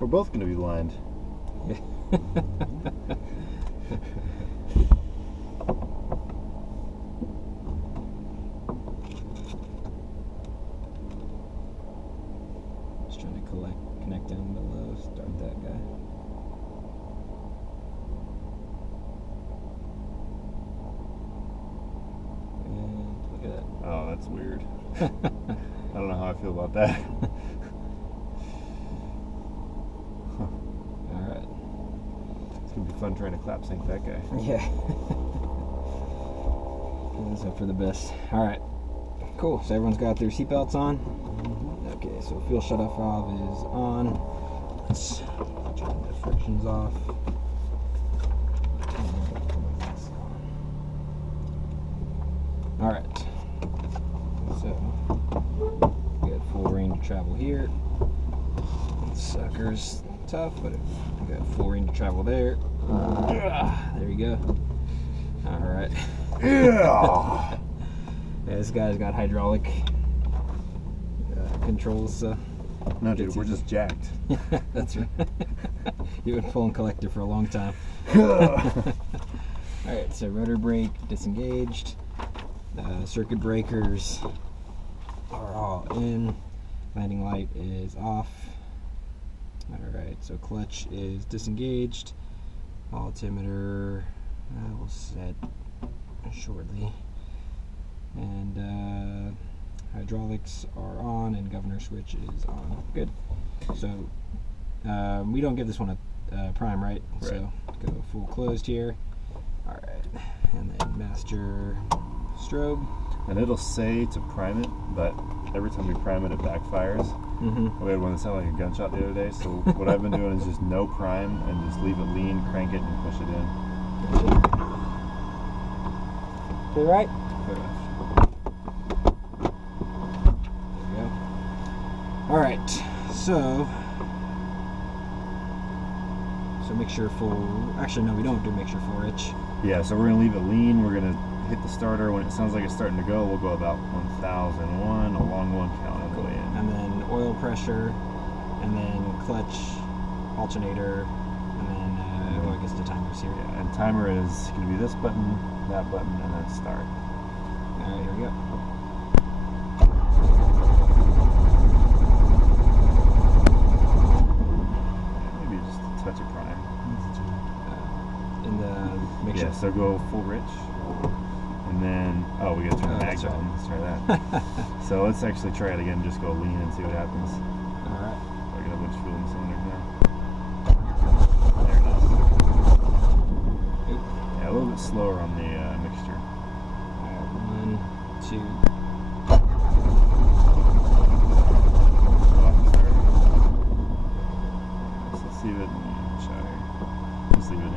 We're both going to be blind. Just trying to connect down below, start that guy. And look at that. Oh, that's weird. I don't know how I feel about that. Alright. It's going to be fun trying to clap sync that guy. Yeah. Let's hope for the best. Alright. Cool. So everyone's got their seatbelts on? Mm-hmm. Okay, so fuel shutoff valve is on. Let's turn the frictions off. Alright. So, we got full range of travel here. Sucker's tough, but we got full range of travel there. There you go. Alright. Yeah! Yeah, this guy's got hydraulic controls. No, dude, we're just jacked. That's right. You've been pulling collector for a long time. Alright, so rotor brake disengaged. Circuit breakers are all in. Landing light is off. Alright, so clutch is disengaged. Altimeter will set shortly. And hydraulics are on and governor switch is on. Good. So we don't give this one a prime, right? So go full closed here. Alright, and then master strobe. And it'll say to prime it, but every time we prime it, it backfires. Mm-hmm. We had one that sounded like a gunshot the other day, so what I've been doing is just no prime and just leave it lean, crank it, and push it in. To the right? Clear off. There we go. Alright, so mixture full, actually no, we don't do mixture full rich. Yeah, so we're going to leave it lean, we're going to hit the starter. When it sounds like it's starting to go, we'll go about 1001, a long one count on the way in. And then oil pressure, and then clutch, alternator, and then I guess the timer's here. Yeah, and timer is going to be this button, that button, and then start. Alright, here we go. Maybe just a touch of prime. In the mixture. Yeah, so go full rich. And then, oh, we got to turn the mags on. Let's try that. So let's actually try it again. Just go lean and see what happens. Alright. I got a bunch of fuel in the cylinder now. There it is. Oop. Yeah, a little bit slower on the mixture. Alright, 1, 2. So let's leave it in. Just leave it in.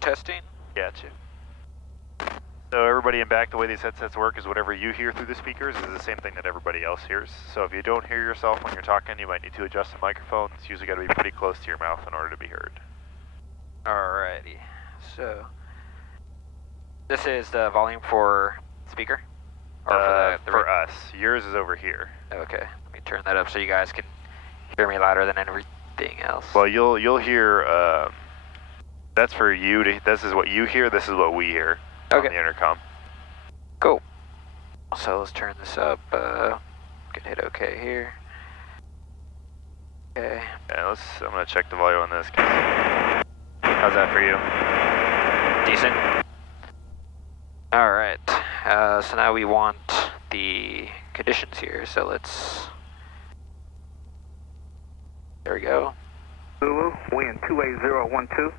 Testing. Gotcha. So everybody in back, the way these headsets work is whatever you hear through the speakers is the same thing that everybody else hears. So if you don't hear yourself when you're talking, you might need to adjust the microphone. It's usually got to be pretty close to your mouth in order to be heard. Alrighty. So this is the volume for speaker? Or for us. Yours is over here. Okay. Let me turn that up so you guys can hear me louder than everything else. Well, you'll hear. That's for you. This is what you hear. This is what we hear on the intercom. Cool. So let's turn this up. Can hit OK here. Okay. Yeah, I'm gonna check the volume on this. How's that for you? Decent. All right. so now we want the conditions here, so let's, there we go. Zulu, wind 28012,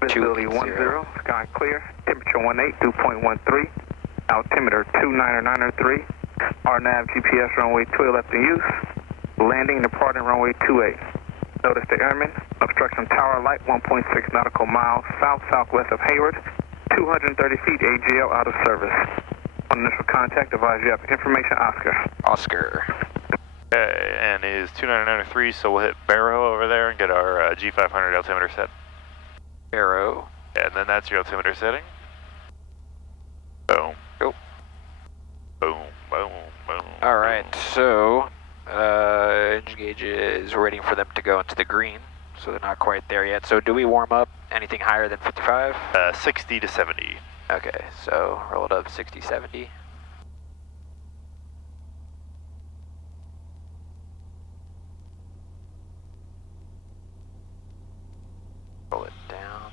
visibility 10, sky clear, temperature 18, dew point 13, altimeter 29903, RNAV GPS runway 2 left in use, landing and departing runway 28. Notice the airman, obstruction tower light 1.6 nautical miles south-southwest of Hayward, 230 feet AGL out of service. On initial contact, advise you have information, Oscar. Oscar. Okay, and is 29903, so we'll hit Barrow over there and get our G500 altimeter set. Barrow. And then that's your altimeter setting. Boom. Go. Boom, boom, boom. Alright, so, engine gauge is, we're waiting for them to go into the green, so they're not quite there yet. So do we warm up anything higher than 55? 60 to 70. Okay, so roll it up 60, 70. Roll it down.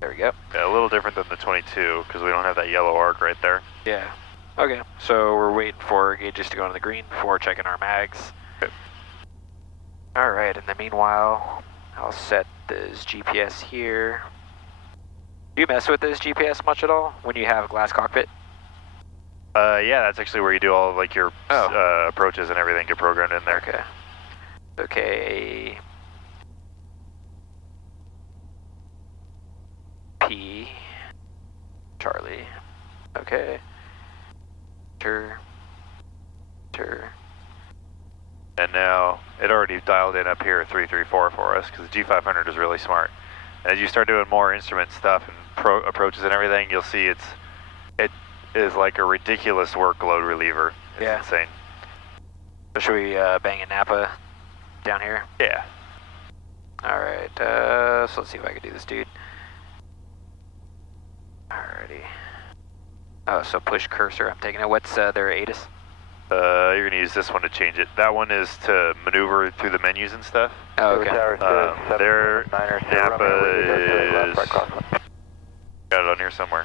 There we go. Yeah, a little different than the 22, because we don't have that yellow arc right there. Yeah. Okay, so we're waiting for gauges to go into the green before checking our mags. Okay. Alright, in the meanwhile, I'll set this GPS here. Do you mess with this GPS much at all when you have a glass cockpit? Yeah, that's actually where you do all of like your approaches and everything get programmed in there. Okay. Okay. P. Charlie. Okay. Tur. And now it already dialed in up here 334 for us because the G500 is really smart. As you start doing more instrument stuff and approaches and everything, you'll see it is like a ridiculous workload reliever. It's insane. So should we bang a Napa down here? Yeah. Alright, so let's see if I can do this, dude. Alrighty. Oh, so push cursor, I'm taking it. What's their ATIS? You're going to use this one to change it. That one is to maneuver through the menus and stuff. Oh, okay. Their Napa is... Got it on here somewhere.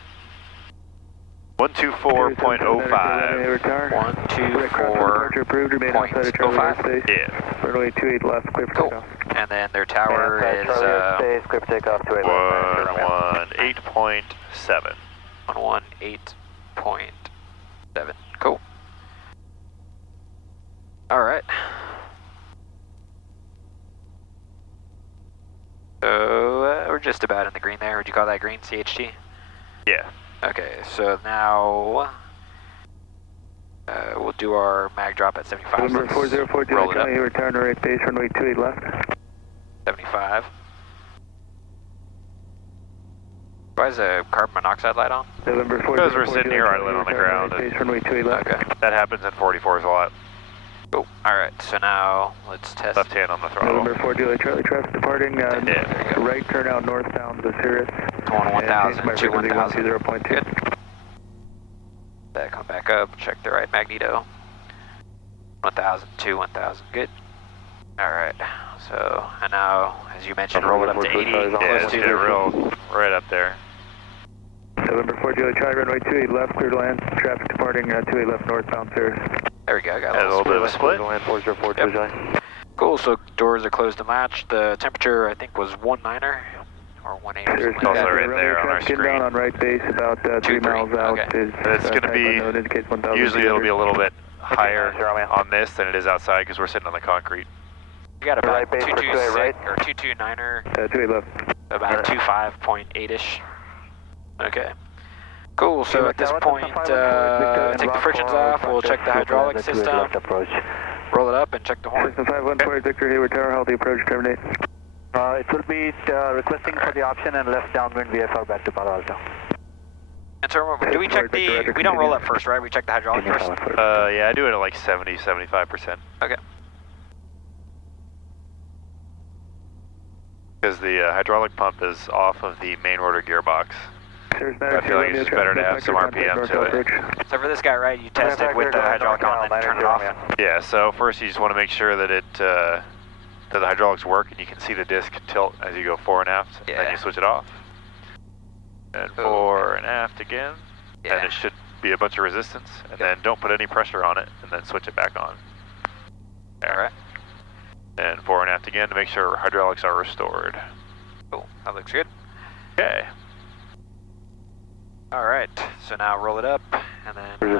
124.05. 124.05. Yeah. Runway 28 left, clear for Cool. takeoff. And then their tower is 118.7. 118.7. Cool. Alright. So, we're just about in the green there. Would you call that green, CHT? Yeah. Okay, so now we'll do our mag drop at 75. November 4042, roll it up. return to right base, runway 28 left. 75. Why is a carbon monoxide light on? November 4042, Because we're sitting here idling on the ground. Right base, runway 28 left. Okay. That happens in 44s a lot. Cool. Alright, so now let's test. Left hand on the throttle. November 4 Juliet Charlie traffic departing, there you go. right turn out northbound to Sirius. 1000 to 1000. 0.2. Good. That come back up, check the right magneto. 1000 to 1000, good. Alright, so, and now, as you mentioned, roll it up to 80. Yeah, Close get it to real right up there. November 4 Juliet Charlie, runway 28 left, clear to land. Traffic departing 28 left northbound Sirius. there we go, got Has a little bit of a split. Yep. Cool, so doors are closed to match. The temperature, I think, was 19er or 18 or something like also that. right there on our Traffic screen. down on right base, about 3 miles out. Okay. Is, It's going to be, usually it'll be a little bit higher on this than it is outside because we're sitting on the concrete. We got about Right base for 226 right. or 229er, 28 left. about 25.8ish. Okay. Cool, so at this point, take the frictions off, we'll check the hydraulic system, roll it up and check the horn. System 514 Victor Hayward Tower, how the approach terminate. It will be requesting for the option and left downwind VFR back to Palo Alto. And so remember, do we check the, we don't roll up first, right? We check the hydraulic first? Yeah, I do it at like 70, 75%. Okay. Because the hydraulic pump is off of the main rotor gearbox. I feel like it's just better to have some RPM to it. So for this guy, right, you test it with the hydraulic on and then turn it off? Yeah, so first you just want to make sure that that the hydraulics work and you can see the disc tilt as you go fore and aft. Yeah. Then you switch it off. And fore and aft again. Yeah. And it should be a bunch of resistance, and then don't put any pressure on it, and then switch it back on. All right. And fore and aft again to make sure hydraulics are restored. Cool, that looks good. Okay. All right, so now roll it up, and then... Julie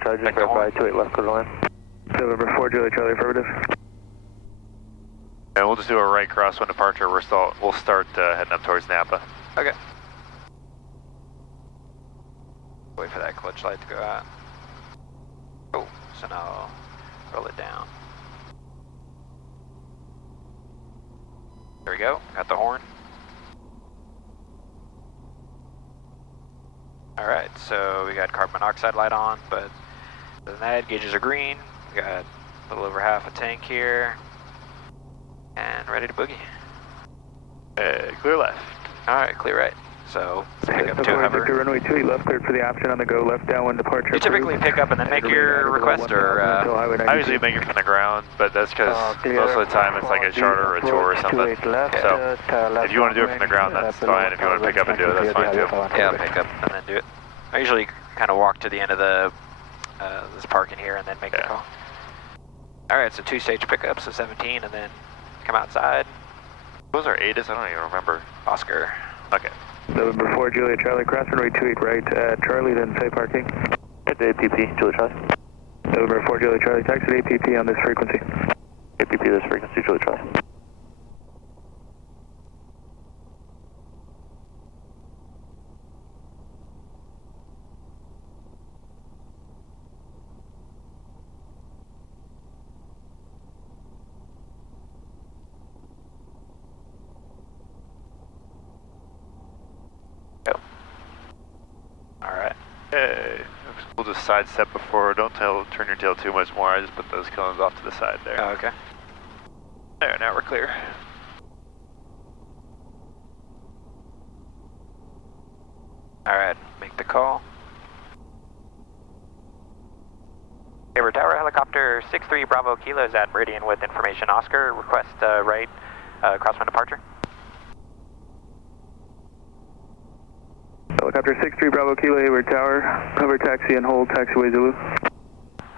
Charlie, Back to verify horn. 28 left, clear to land. November 4, Julie Charlie, affirmative. And we'll just do a right crosswind departure. We'll start heading up towards Napa. Okay. Wait for that clutch light to go out. Cool, so now roll it down. There we go, got the horn. Alright, so we got carbon monoxide light on, but other than that, gauges are green. We got a little over half a tank here. And ready to boogie. Clear left. Alright, clear right. So, pick up to hover. Victor, runway 28 left, cleared for the option on the go left downwind departure. You typically pick up and then make your request, or... I usually make it from the ground, but that's because most of the time it's like a charter or a tour or something. So, if you want to do it from the ground, that's fine. If you want to pick up and do it, that's fine too. Yeah, I'll pick up and then do it. I usually kind of walk to the end of the this parking here and then make the call. Alright, so 2-stage pickups of 17 and then come outside. Those are ATIS? I don't even remember. Oscar. Okay. November 4, Julia Charlie, cross runway 28 right at Charlie, then say parking. At the APP, Julie Charlie. November 4, Julia Charlie, taxi at APP on this frequency. APP, this frequency, Julie Charlie. Alright. Hey, we'll just sidestep before. Don't turn your tail too much more. I just put those cones off to the side there. Oh, okay. There, now we're clear. Alright, make the call. Hayward Tower, helicopter 63 Bravo Kilo is at Meridian with information. Oscar, request right crosswind departure. Helicopter 63 Bravo Kilo, Hayward Tower, hover taxi and hold taxiway Zulu.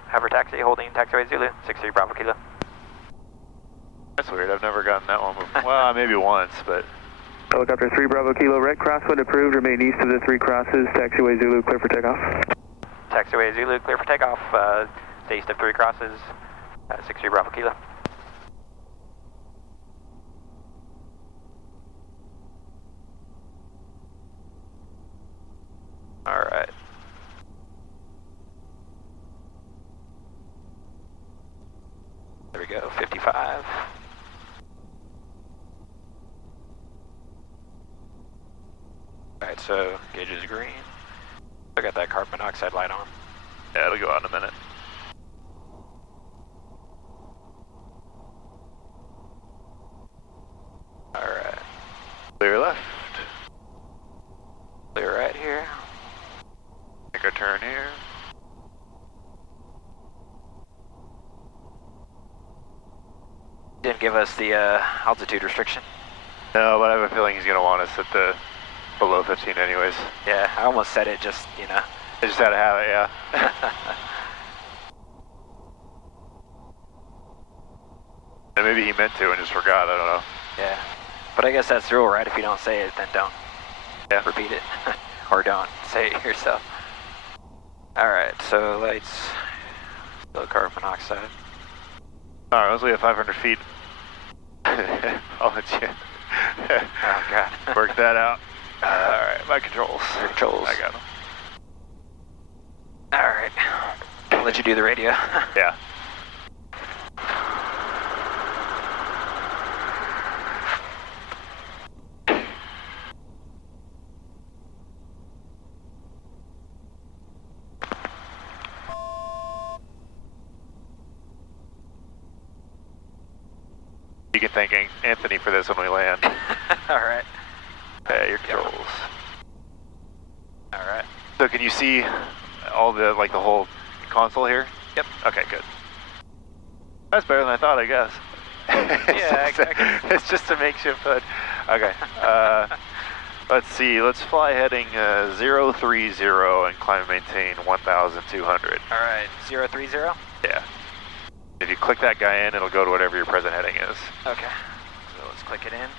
Hover taxi, holding taxiway Zulu, 63 Bravo Kilo. That's weird. I've never gotten that one before. Well, maybe once, but... Helicopter 3 Bravo Kilo, right crosswind approved, remain east of the 3 crosses, taxiway Zulu, clear for takeoff. Taxiway Zulu, clear for takeoff, east of 3 crosses, 63 Bravo Kilo. Alright. There we go, 55. Alright, so gauge is green. I got that carbon monoxide light on. Yeah, it'll go out in a minute. Alright. Clear left. Clear right here. Make our turn here. Didn't give us the altitude restriction. No, but I have a feeling he's going to want us at the below 15 anyways. Yeah, I almost said it just, you know. I just had to have it, yeah. And maybe he meant to and just forgot, I don't know. Yeah. But I guess that's the rule, right? If you don't say it, then don't repeat it. Or don't say it yourself. Alright, so lights, still carbon monoxide. Alright, once we have 500 feet, I'll let you Oh, God. work that out. Alright, my controls. Your controls. I got them. Alright. I'll let you do the radio. Yeah. You can thank Anthony for this when we land. Alright. Yeah, your controls. Alright. So can you see all the, like the whole console here? Yep. Okay, good. That's better than I thought, I guess. Yeah, It's just a makeshift hood. Okay. Let's see, let's fly heading 030 and climb and maintain 1,200. Alright, 030? Yeah. If you click that guy in, it'll go to whatever your present heading is. Okay. So let's click it in.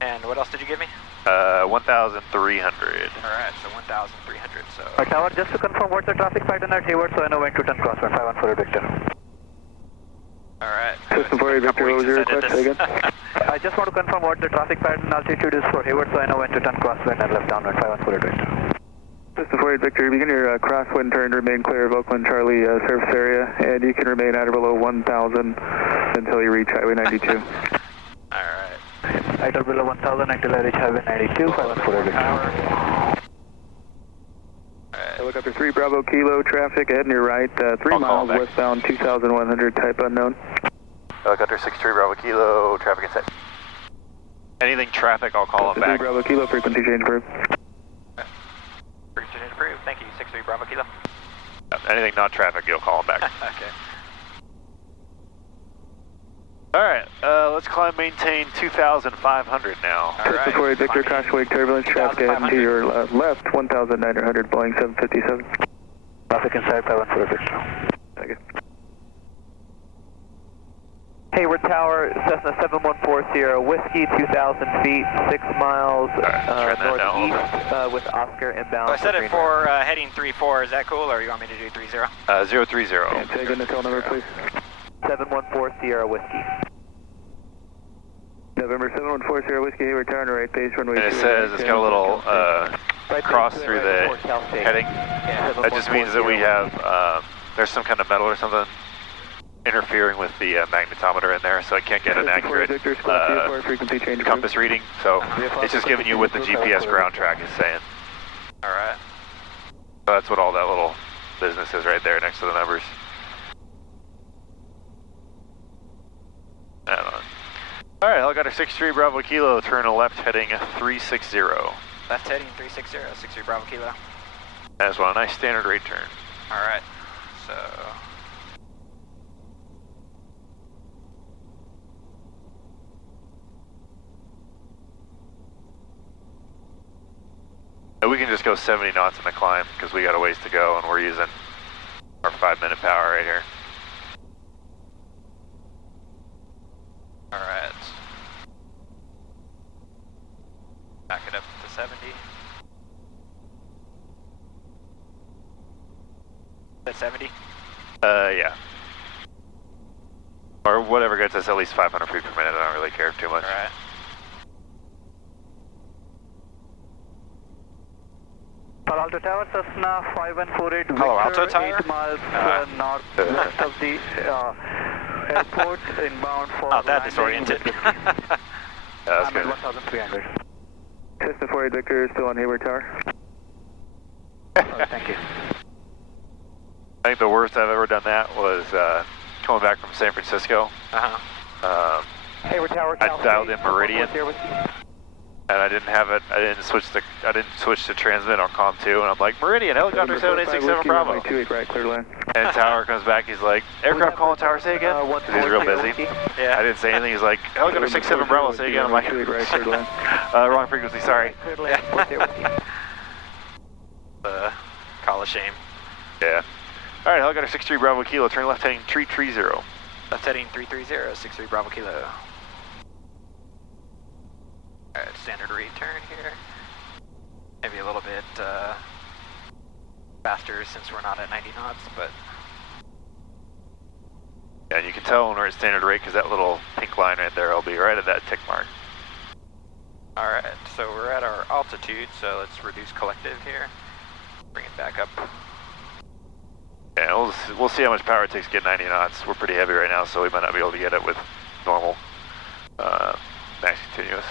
And what else did you give me? 1,300. Alright, so 1,300, so... Tower, just to confirm, what's the traffic pattern at Hayward, so I know when to turn crosswind, 514 Victor. Alright. System 48 Victor, what was your request again? I just want to confirm what the traffic pattern altitude is for Hayward, so I know when to turn crosswind and left downwind, 514 Victor. System 48 Victor, begin your crosswind turn to remain clear of Oakland Charlie surface area, and you can remain at or below 1,000 until you reach Highway 92. Alright. At or below 1,000 until I reach Highway 92, 514 Victor. Helicopter 3 Bravo Kilo, traffic ahead and your right, 3 miles westbound, 2,100, type unknown. Helicopter 63 Bravo Kilo, traffic in sight. Anything traffic, I'll call him back. 3 Bravo Kilo, frequency change approved. Frequency change approved, thank you, 63 Bravo Kilo. Anything not traffic, you'll call him back. Okay. Alright, let's climb maintain 2,500 now. System 48 Victor, crossway turbulence, traffic ahead to your left, 1,900, Boeing 757. Traffic inside, 514 Victor. Thank you. Hayward Tower, Cessna 7140, Whiskey, 2,000 feet, 6 miles northeast with Oscar inbound. So I set it for heading 34, is that cool, or you want me to do 30? 030. And take in the tail number, please. 7140, Whiskey. November 7140, Whiskey, Hayward Tower, right base, runway 2. And it says it's got a little cross through the heading. Yeah. That just means that we have, there's some kind of metal or something interfering with the magnetometer in there, so I can't get an accurate compass reading. So it's just giving you what the GPS ground track is saying. Alright. So that's what all that little business is right there next to the numbers. Alright, Helicopter 63 Bravo Kilo, turn left heading 360. Left heading 360, 63 Bravo Kilo. That's one, a nice standard rate turn. Alright, so... We can just go 70 knots in the climb because we got a ways to go and we're using our 5-minute power right here. Alright. Back it up to 70. At 70? Yeah. Or whatever gets us at least 500 feet per minute, I don't really care too much. Alright. Palo Alto Tower, Cessna 5148 Victor, Palo Alto Tower? 8 miles northwest of the airport, inbound for Not that landing disoriented. with That's I'm good. at 1,300. System 48 Victor, still on Hayward Tower. Thank you. I think the worst I've ever done that was coming back from San Francisco. Hayward Tower, I dialed in Meridian. And I didn't have it. I didn't switch to transmit on COM 2, and I'm like, Meridian, helicopter 7867 Bravo. 28 right, clear line. And Tower comes back. He's like, aircraft calling Tower, say again. 'Cause he's real busy. Yeah. I didn't say anything. He's like, helicopter 67 Bravo, say again. I'm like, 28 right, clear line. wrong frequency. Sorry. Call of shame. Yeah. All right, helicopter 63 Bravo Kilo, turn left heading 330. Left heading 330, 63 Bravo Kilo. Alright, standard return here. Maybe a little bit faster since we're not at 90 knots, but... Yeah, and you can tell when we're at standard rate because that little pink line right there will be right at that tick mark. Alright, so we're at our altitude, so let's reduce collective here. Bring it back up. Yeah, we'll see how much power it takes to get 90 knots. We're pretty heavy right now, so we might not be able to get it with normal max continuous.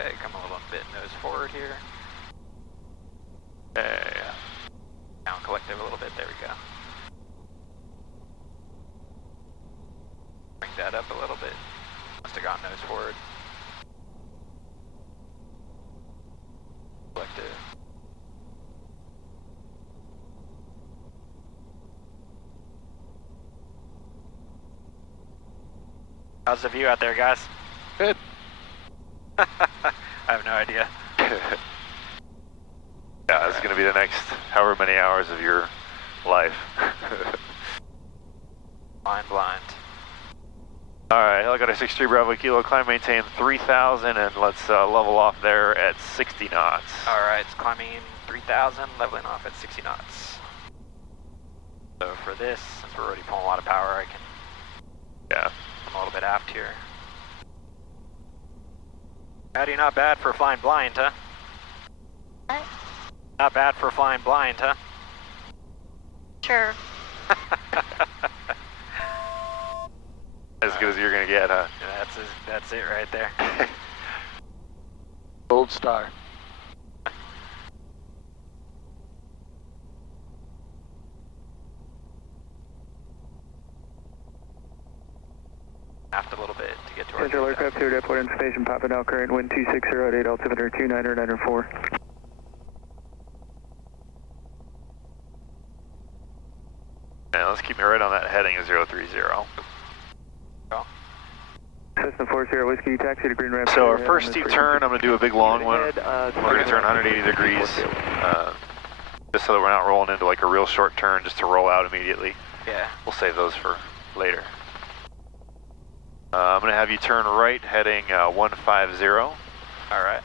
Okay, come a little bit nose forward here. Okay. Down collective a little bit, there we go. Bring that up a little bit. Must have gone nose forward. Collective. How's the view out there, guys? Good. I have no idea. Yeah, this is going to be the next however many hours of your life. Blind. Alright, Helicopter 63 Bravo Kilo, climb maintain 3,000 and let's level off there at 60 knots. Alright, it's climbing 3,000, leveling off at 60 knots. So for this, since we're already pulling a lot of power, I can come a little bit aft here. Patty, not bad for flying blind, huh? What? Not bad for flying blind, huh? Sure. As good as you're going to get, huh? That's it right there. Gold star. Aft a little bit to get to our... Central aircraft here, depot in station, popping out current, wind 260 at 8 altimeter 2994. Yeah, let's keep it right on that heading of 030. Cessna 40 Whiskey, taxi to Green Rapids. So our first steep turn, I'm going to do a big long one. We're going to turn 180 degrees, just so that we're not rolling into like a real short turn just to roll out immediately. Yeah. We'll save those for later. I'm going to have you turn right heading 150. Alright.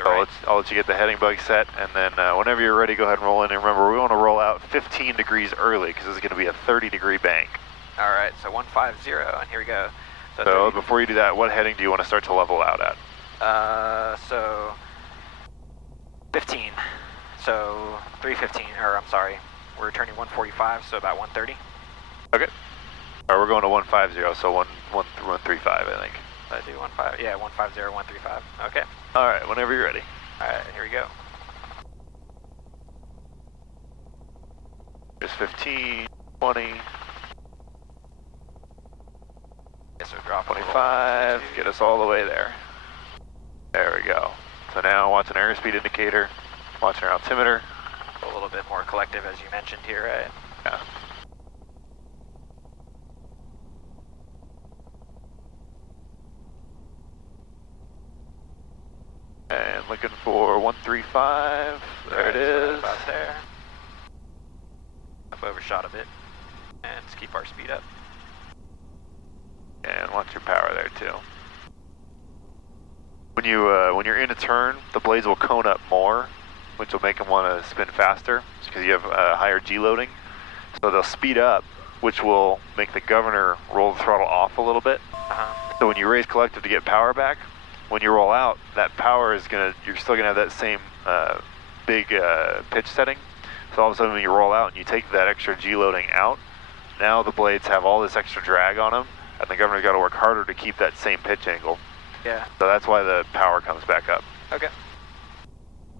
So I'll let you get the heading bug set, and then whenever you're ready, go ahead and roll in. And remember, we want to roll out 15 degrees early because this is going to be a 30-degree bank. Alright, so 150, and here we go. So before you do that, what heading do you want to start to level out at? So 15. So 315, or I'm sorry, we're turning 145, so about 130. Okay. All right, we're going to 150, so 135, I think. I do 150, yeah, 150, 135. Okay. All right, whenever you're ready. All right, here we go. Just 15, 20. Guess we'll drop 25, get us all the way there. There we go. So now watch an airspeed indicator, watch our altimeter. A little bit more collective as you mentioned here, right? Yeah. And looking for 135, there it is. About there. I've overshot a bit, and let's keep our speed up. And watch your power there too. When you're in a turn, the blades will cone up more, which will make them want to spin faster because you have higher G loading. So they'll speed up, which will make the governor roll the throttle off a little bit. So when you raise collective to get power back, when you roll out, that power is you're still gonna have that same big pitch setting. So all of a sudden when you roll out and you take that extra G loading out, now the blades have all this extra drag on them, and the governor's got to work harder to keep that same pitch angle. Yeah. So that's why the power comes back up. Okay.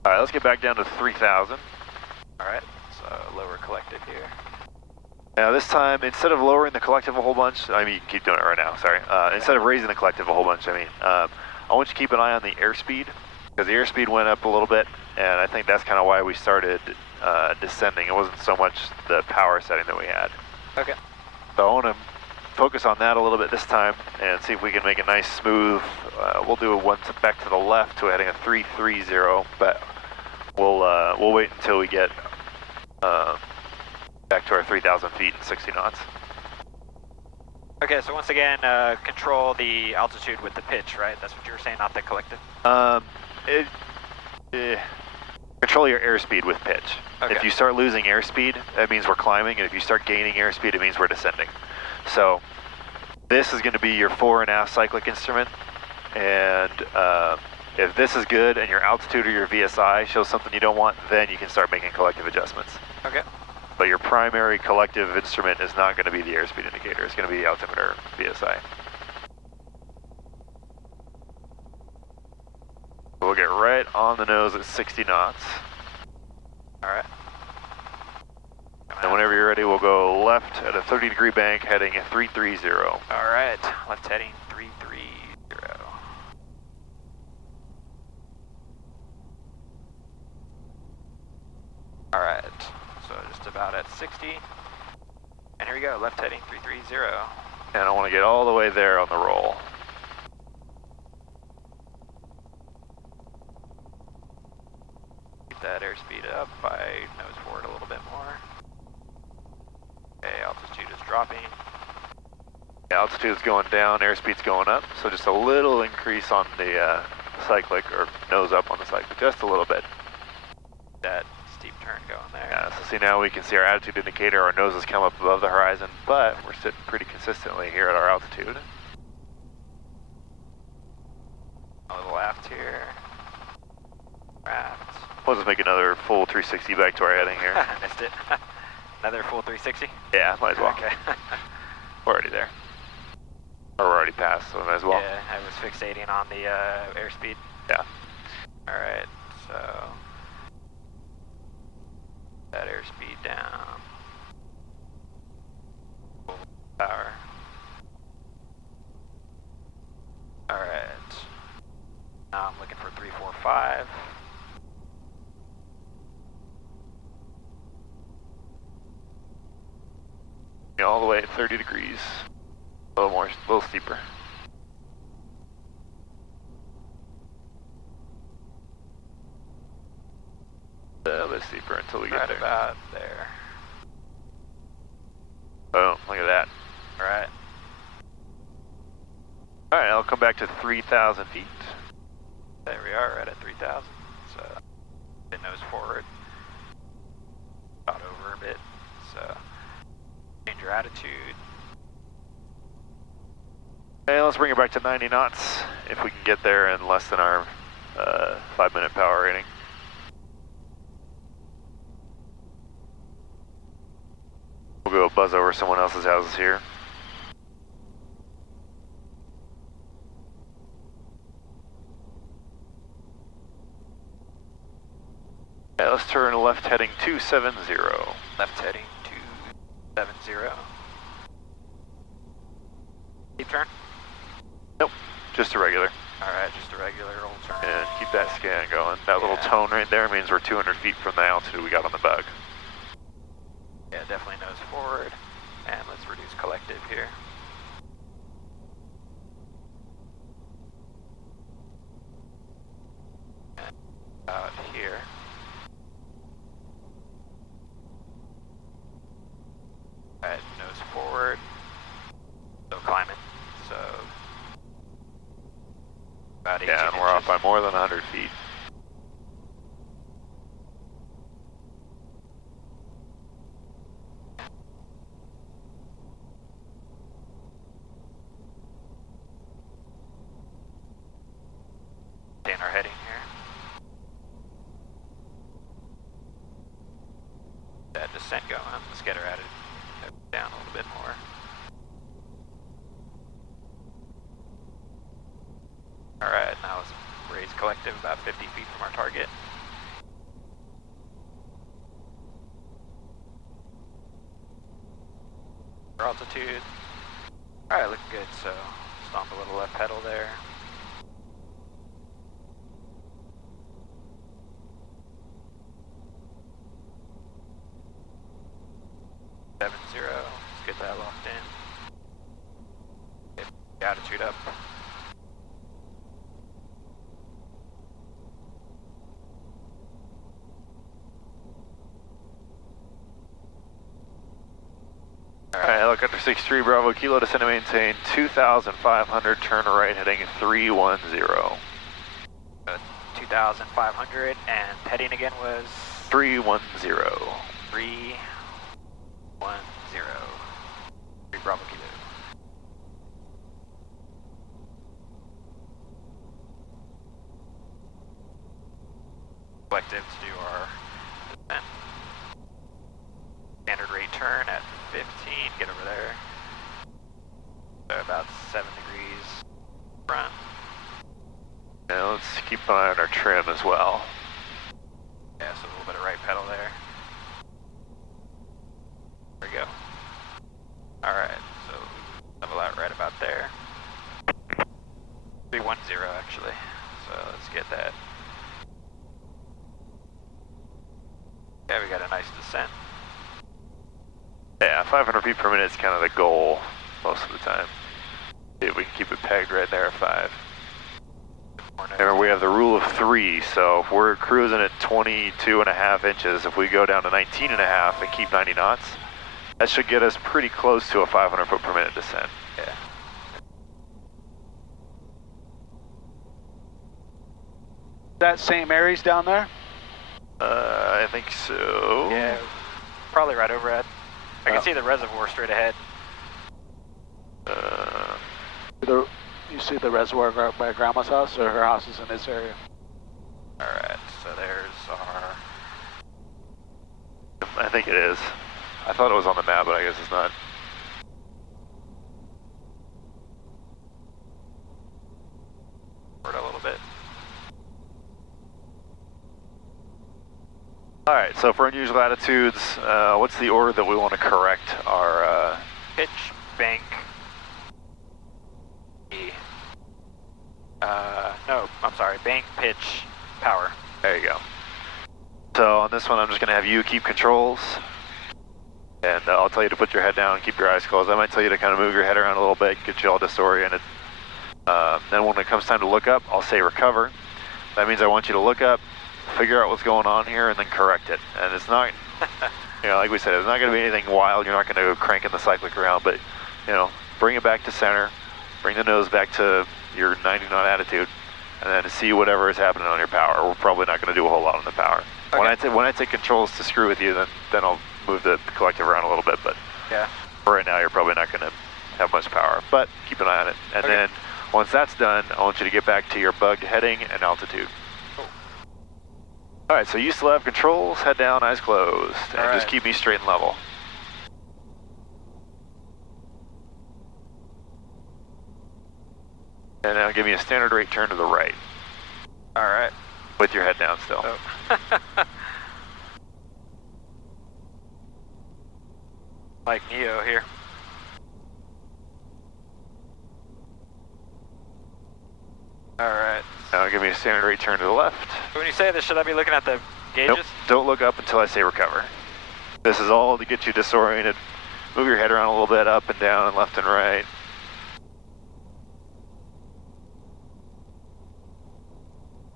All right, let's get back down to 3,000. All right, so lower collective here. Now this time, instead of lowering the collective a whole bunch, I mean, you can keep doing it right now, sorry. Instead of raising the collective a whole bunch, I want you to keep an eye on the airspeed, because the airspeed went up a little bit, and I think that's kind of why we started descending. It wasn't so much the power setting that we had. Okay. So I want to focus on that a little bit this time and see if we can make a nice smooth, we'll do a one back to the left to heading a 330, but we'll wait until we get back to our 3,000 feet and 60 knots. Okay, so once again, control the altitude with the pitch, right? That's what you were saying, not the collective? Control your airspeed with pitch. Okay. If you start losing airspeed, that means we're climbing, and if you start gaining airspeed, it means we're descending. So this is going to be your fore and aft cyclic instrument, and if this is good and your altitude or your VSI shows something you don't want, then you can start making collective adjustments. Okay. But your primary collective instrument is not going to be the airspeed indicator, it's going to be the altimeter VSI. We'll get right on the nose at 60 knots. All right. And whenever you're ready, we'll go left at a 30-degree bank heading at 330. All right, left heading 330. All right, so just about at 60. And here we go, left heading 330. And I want to get all the way there on the roll. Keep that airspeed up. I nose forward a little bit more. Okay, altitude is dropping. Altitude is going down, airspeed's going up, so just a little increase on the cyclic, or nose up on the cyclic, just a little bit. That steep turn going there. Yeah, so see now we can see our attitude indicator, our noses come up above the horizon, but we're sitting pretty consistently here at our altitude. A little aft here. Aft. We'll just make another full 360 back to our heading here. Missed it. Another full 360? Yeah, might as well. Okay. We're already there. Or we're already past, so might as well. Yeah, I was fixating on the airspeed. Yeah. Alright, so that airspeed down. Full power. Alright. Now I'm looking for 345. All the way at 30 degrees. A little more, a little steeper. A little bit steeper until we get there. About there. Boom, look at that. Alright. Alright, I'll come back to 3,000 feet. There we are, right at 3,000. So, nose forward. Shot over a bit. So, change your attitude. Okay, let's bring it back to 90 knots if we can get there in less than our 5-minute power rating. We'll go buzz over someone else's houses here. Okay, let's turn left heading 270. Left heading 270. Deep turn? Nope, just a regular. Alright, just a regular old turn. And keep that scan going. That little tone right there means we're 200 feet from the altitude we got on the bug. Yeah, definitely nose forward. And let's reduce collective here. And out here. Alright, nose forward. So climbing. So about 18 and we're off by more than 100 feet. Our heading here. That descent going. Let's get her at it down a little bit more. Alright, now let's raise collective about 50 feet from our target. Our altitude. Alright, looking good, so stomp a little left pedal there. Let's get that locked in. Get the attitude up. Alright, helicopter 63 Bravo Kilo, descend and maintain 2,500, turn right heading 310. 2,500 and heading again was 310. 310. 3 Bravo Kilo. Collective to do our descent. Standard rate turn at 15, get over there. So about 7 degrees front. Now let's keep an eye on our trim as well. Yeah, so a little bit of right pedal there. There we go. Alright, so level out right about there. 310 actually. So let's get that. Yeah, we got a nice descent. Yeah, 500 feet per minute is kind of the goal. most of the time. See if we can keep it pegged right there at 5. Remember, we have the rule of 3, so if we're cruising at 22.5 inches, if we go down to 19.5 and keep 90 knots, that should get us pretty close to a 500 foot per minute descent. Yeah. That St. Mary's down there? I think so. Yeah, probably right overhead. I can see the reservoir straight ahead. You see the reservoir by Grandma's house, or her house is in this area? Alright, so there's our... I think it is. I thought it was on the map, but I guess it's not. A little bit. Alright, so for unusual latitudes, what's the order that we want to correct our... Pitch, bank, no, I'm sorry, bank, pitch, power. There you go. So on this one, I'm just going to have you keep controls. And I'll tell you to put your head down and keep your eyes closed. I might tell you to kind of move your head around a little bit, get you all disoriented. Then when it comes time to look up, I'll say recover. That means I want you to look up, figure out what's going on here, and then correct it. And it's not, like we said, it's not going to be anything wild. You're not going to go cranking the cyclic around, but, bring it back to center, bring the nose back to your 90 knot attitude, and then see whatever is happening on your power. We're probably not going to do a whole lot on the power. Okay. When I take controls to screw with you, then I'll move the collective around a little bit, but yeah. For right now, you're probably not going to have much power, but keep an eye on it. And then once that's done, I want you to get back to your bugged heading and altitude. Cool. All right, so you still have controls, head down, eyes closed, and just keep me straight and level. And now give me a standard rate turn to the right. All right. With your head down still. Oh. Like Neo here. All right. Now give me a standard rate turn to the left. When you say this, should I be looking at the gauges? Nope, don't look up until I say recover. This is all to get you disoriented. Move your head around a little bit, up and down and left and right.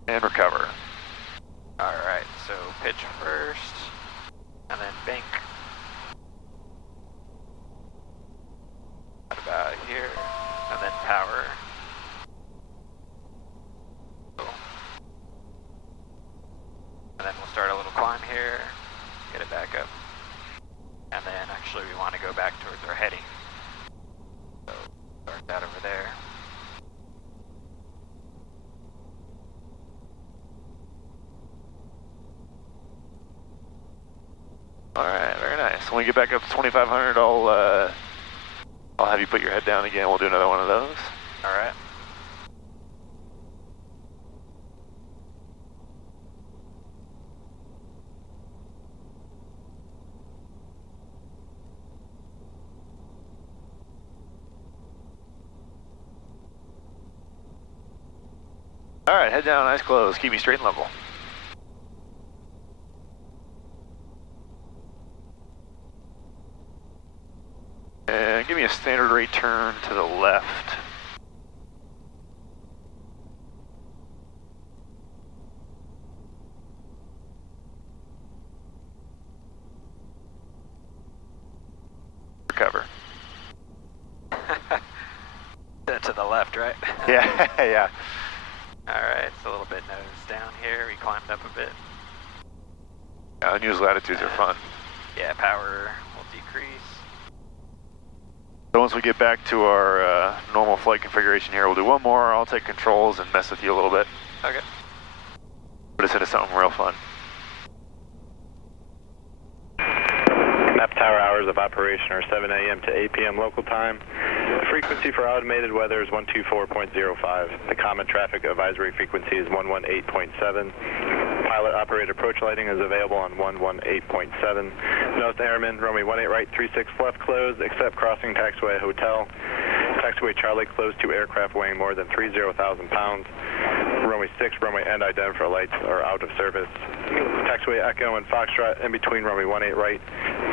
And recover. All right, so pitch first, and then bank. What about here? And then power. Cool. And then we'll start a little climb here, get it back up. And then actually we want to go back towards our heading. So start that over there. All right, very nice. When we get back up to 2,500, I'll have you put your head down again. We'll do another one of those. All right. All right, head down, eyes closed. Keep me straight and level. And give me a standard rate turn to the left. Recover. To the left, right? Yeah, yeah. Alright, it's a little bit nose down here. We climbed up a bit. Yeah, unusual latitudes are fun. Yeah, power will decrease. So once we get back to our normal flight configuration here, we'll do one more. I'll take controls and mess with you a little bit. Okay. Put us into something real fun. Map tower hours of operation are 7 a.m. to 8 p.m. local time. The frequency for automated weather is 124.05. The common traffic advisory frequency is 118.7. Pilot operated approach lighting is available on 118.7. North Airman, runway 18 right, 36 left closed, except crossing taxiway hotel. Taxiway Charlie closed to aircraft weighing more than 30,000 pounds. Runway 6, runway end identifier lights are out of service. Taxiway Echo and Foxtrot in between runway 18 right,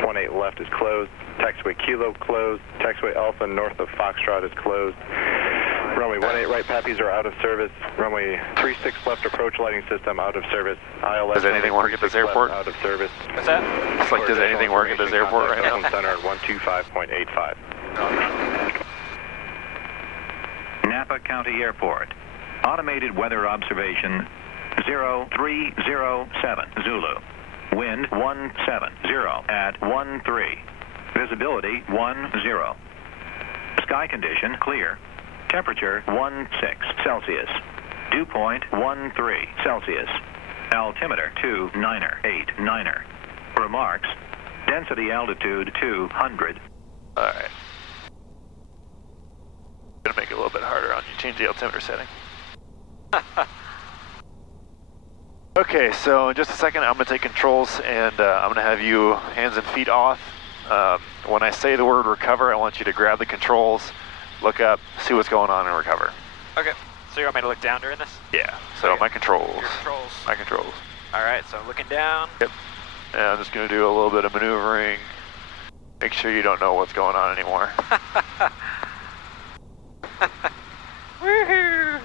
18 left is closed. Taxiway Kilo closed. Taxiway Alpha north of Foxtrot is closed. Runway 18 right Pappies are out of service. Runway 36 left approach lighting system out of service. ILS does anything work at this airport? Out of service. What's that? It's like, does anything work at this airport right now? Center at 125.85. Napa County Airport. Automated weather observation 0307 Zulu. Wind 170 at 13. Visibility 10. Sky condition clear. Temperature 16 Celsius. Dew point 13 Celsius. Altimeter 2989er. Remarks. Density altitude 200. Alright. Gonna make it a little bit harder on you. Change the altimeter setting. Okay, so in just a second I'm going to take controls and I'm going to have you hands and feet off. When I say the word recover, I want you to grab the controls, look up, see what's going on, and recover. Okay, so you want me to look down during this? Yeah, so Okay. my controls. Your controls. My controls. Alright, so looking down. Yep. And I'm just going to do a little bit of maneuvering. Make sure you don't know what's going on anymore. Woohoo!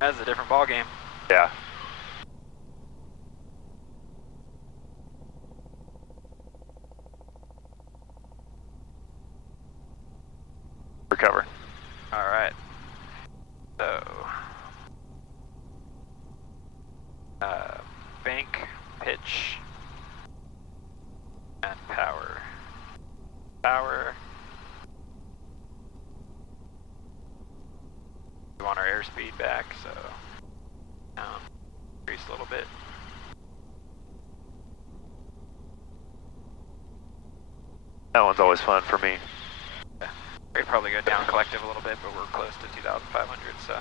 That's a different ball game. Yeah. Recover. Alright. So. Bank, pitch, and power. Power. We want our airspeed back, so down, increase a little bit. That one's always fun for me. Yeah. We probably go down collective a little bit, but we're close to 2,500, so.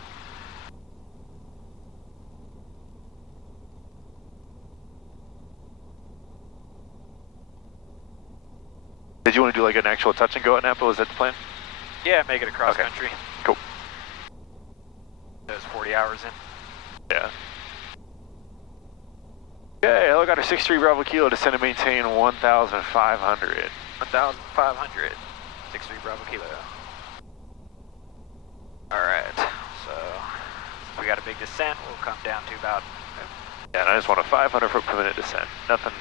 Did you want to do like an actual touch and go at Napa? Was that the plan? Yeah, make it across Okay. country. Cool. There's 40 hours in. Yeah. Okay, helicopter 63 Bravo Kilo, descend and maintain 1,500. 1,500. 63 Bravo Kilo. Alright, so since we got a big descent, we'll come down to about. Yeah, and I just want a 500 foot per minute descent. Nothing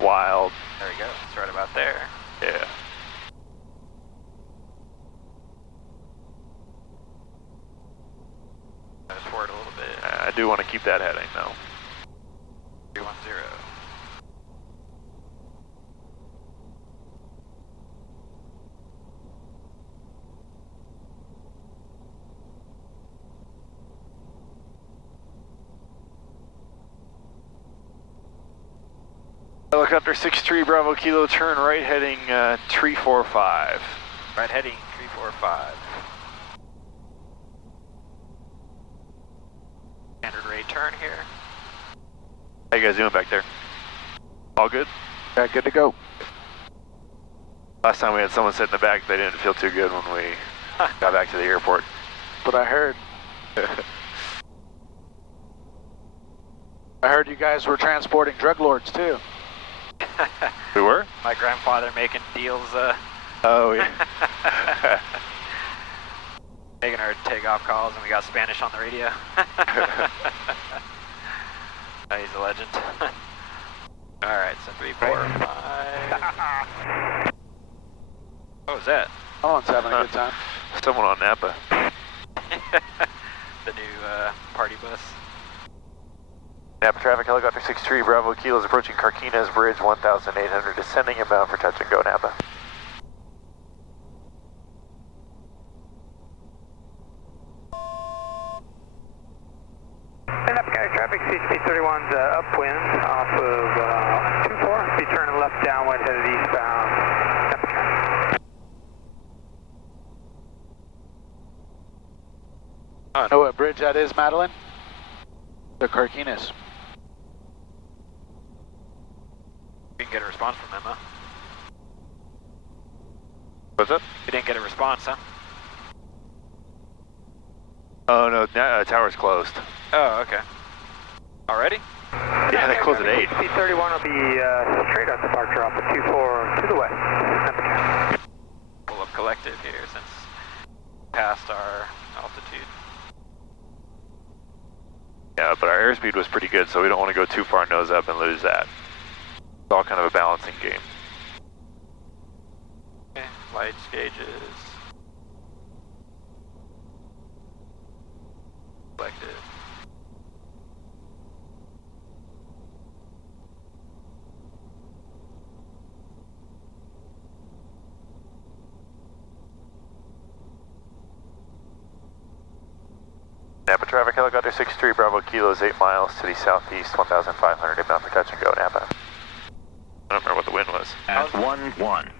wild. There we go, it's right about there. Yeah. Nose forward a little bit. I do want to keep that heading though. 310. Helicopter 63 Bravo Kilo, turn right heading 345. Right heading 345. Standard rate turn here. How you guys doing back there? All good? Yeah, good to go. Last time we had someone sit in the back, they didn't feel too good when we got back to the airport. But I heard. I heard you guys were transporting drug lords too. We were? My grandfather making deals, Oh, yeah. making our takeoff calls, and we got Spanish on the radio. Oh, he's a legend. Alright, so 3, 4, 5. What was that? Someone's having a good time. Someone on Napa. The new party bus. Napa traffic, helicopter 63 Bravo Kilo is approaching Carquinez Bridge 1,800, descending inbound for touch and go, Napa. Napa County traffic, CC31's upwind off of 24. Be turning left downwind headed eastbound. Napa County. Know what bridge that is, Madeline? The Carquinez. We didn't get a response from them, huh? What's up? We didn't get a response, huh? Oh no, tower's closed. Oh, okay. Already? Yeah, they close at 8. C31 will be straight on departure off of 24 to the west. Full of collective here since past our altitude. Yeah, but our airspeed was pretty good, so we don't want to go too far nose up and lose that. It's all kind of a balancing game. Okay, lights, gauges. Collective. Napa traffic helicopter 63 Bravo Kilo is 8 miles to the southeast, 1,500 inbound for touch and go, Napa. I don't remember what the wind was. At 1-1.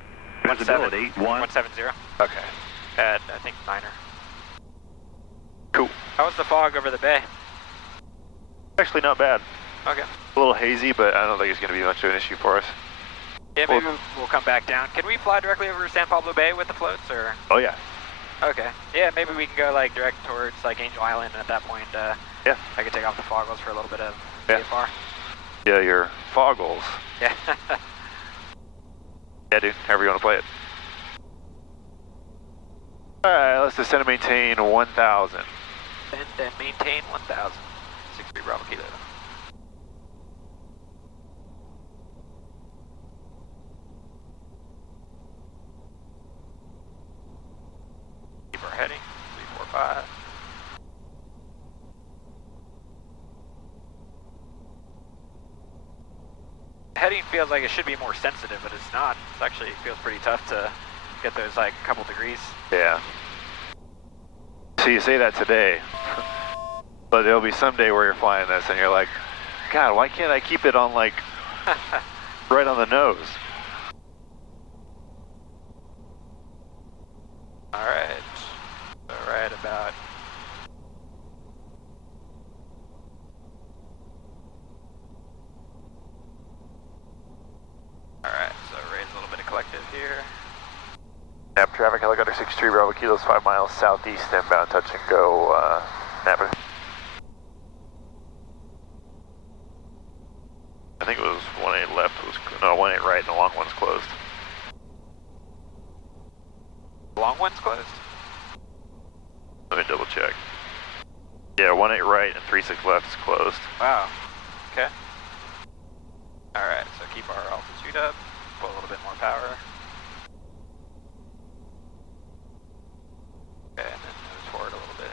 Visibility 170. Okay. At, I think, 9er. Cool. How was the fog over the bay? Actually not bad. Okay. A little hazy, but I don't think it's going to be much of an issue for us. Yeah, maybe we'll come back down. Can we fly directly over San Pablo Bay with the floats, or? Oh yeah. Okay. Yeah, maybe we can go like direct towards like Angel Island, and at that point, yeah, I could take off the foggles for a little bit of VFR. Yeah, your foggles. Yeah. Yeah, dude. However you want to play it. All right, let's descend and maintain 1,000. And then maintain 1,000. 63 Bravo Kilo. Keep our heading. 345. Heading feels like it should be more sensitive, but it's not. It actually feels pretty tough to get those like couple degrees. Yeah. So you say that today, but there'll be some day where you're flying this and you're like, God, why can't I keep it on like right on the nose? All right. So right about. All right. So raise a little bit of collective here. Napa traffic helicopter 63 Bravo Kilos 5 miles southeast inbound touch and go Napa. I think it was 18 left was no 18 right and the long one's closed. The long one's closed? Let me double check. Yeah, 18 right and 36 left is closed. Wow. Okay. All right. So keep our altitude up. Put a little bit more power. Okay, and then move forward a little bit.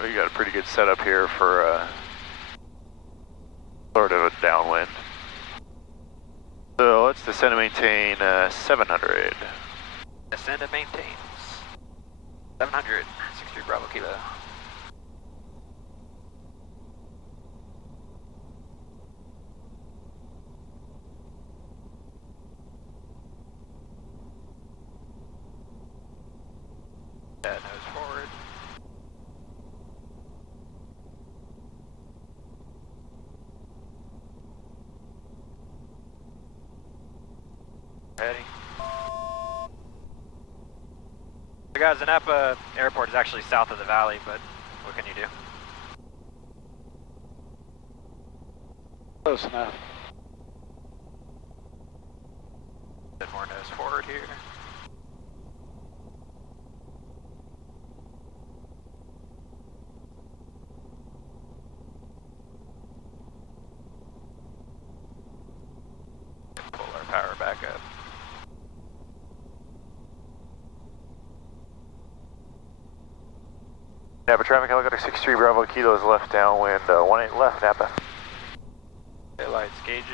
We got a pretty good setup here for sort of a downwind. So let's descend and maintain 700. Descend and maintain 700. 63 Bravo Kilo. Yeah, nose forward. Heading. So guys, the Napa airport is actually south of the valley, but what can you do? Close enough. A bit more nose forward here. Pull our power back up. Napa traffic helicopter 63 Bravo Kilo is left downwind, 18 left Napa. lights, gauges.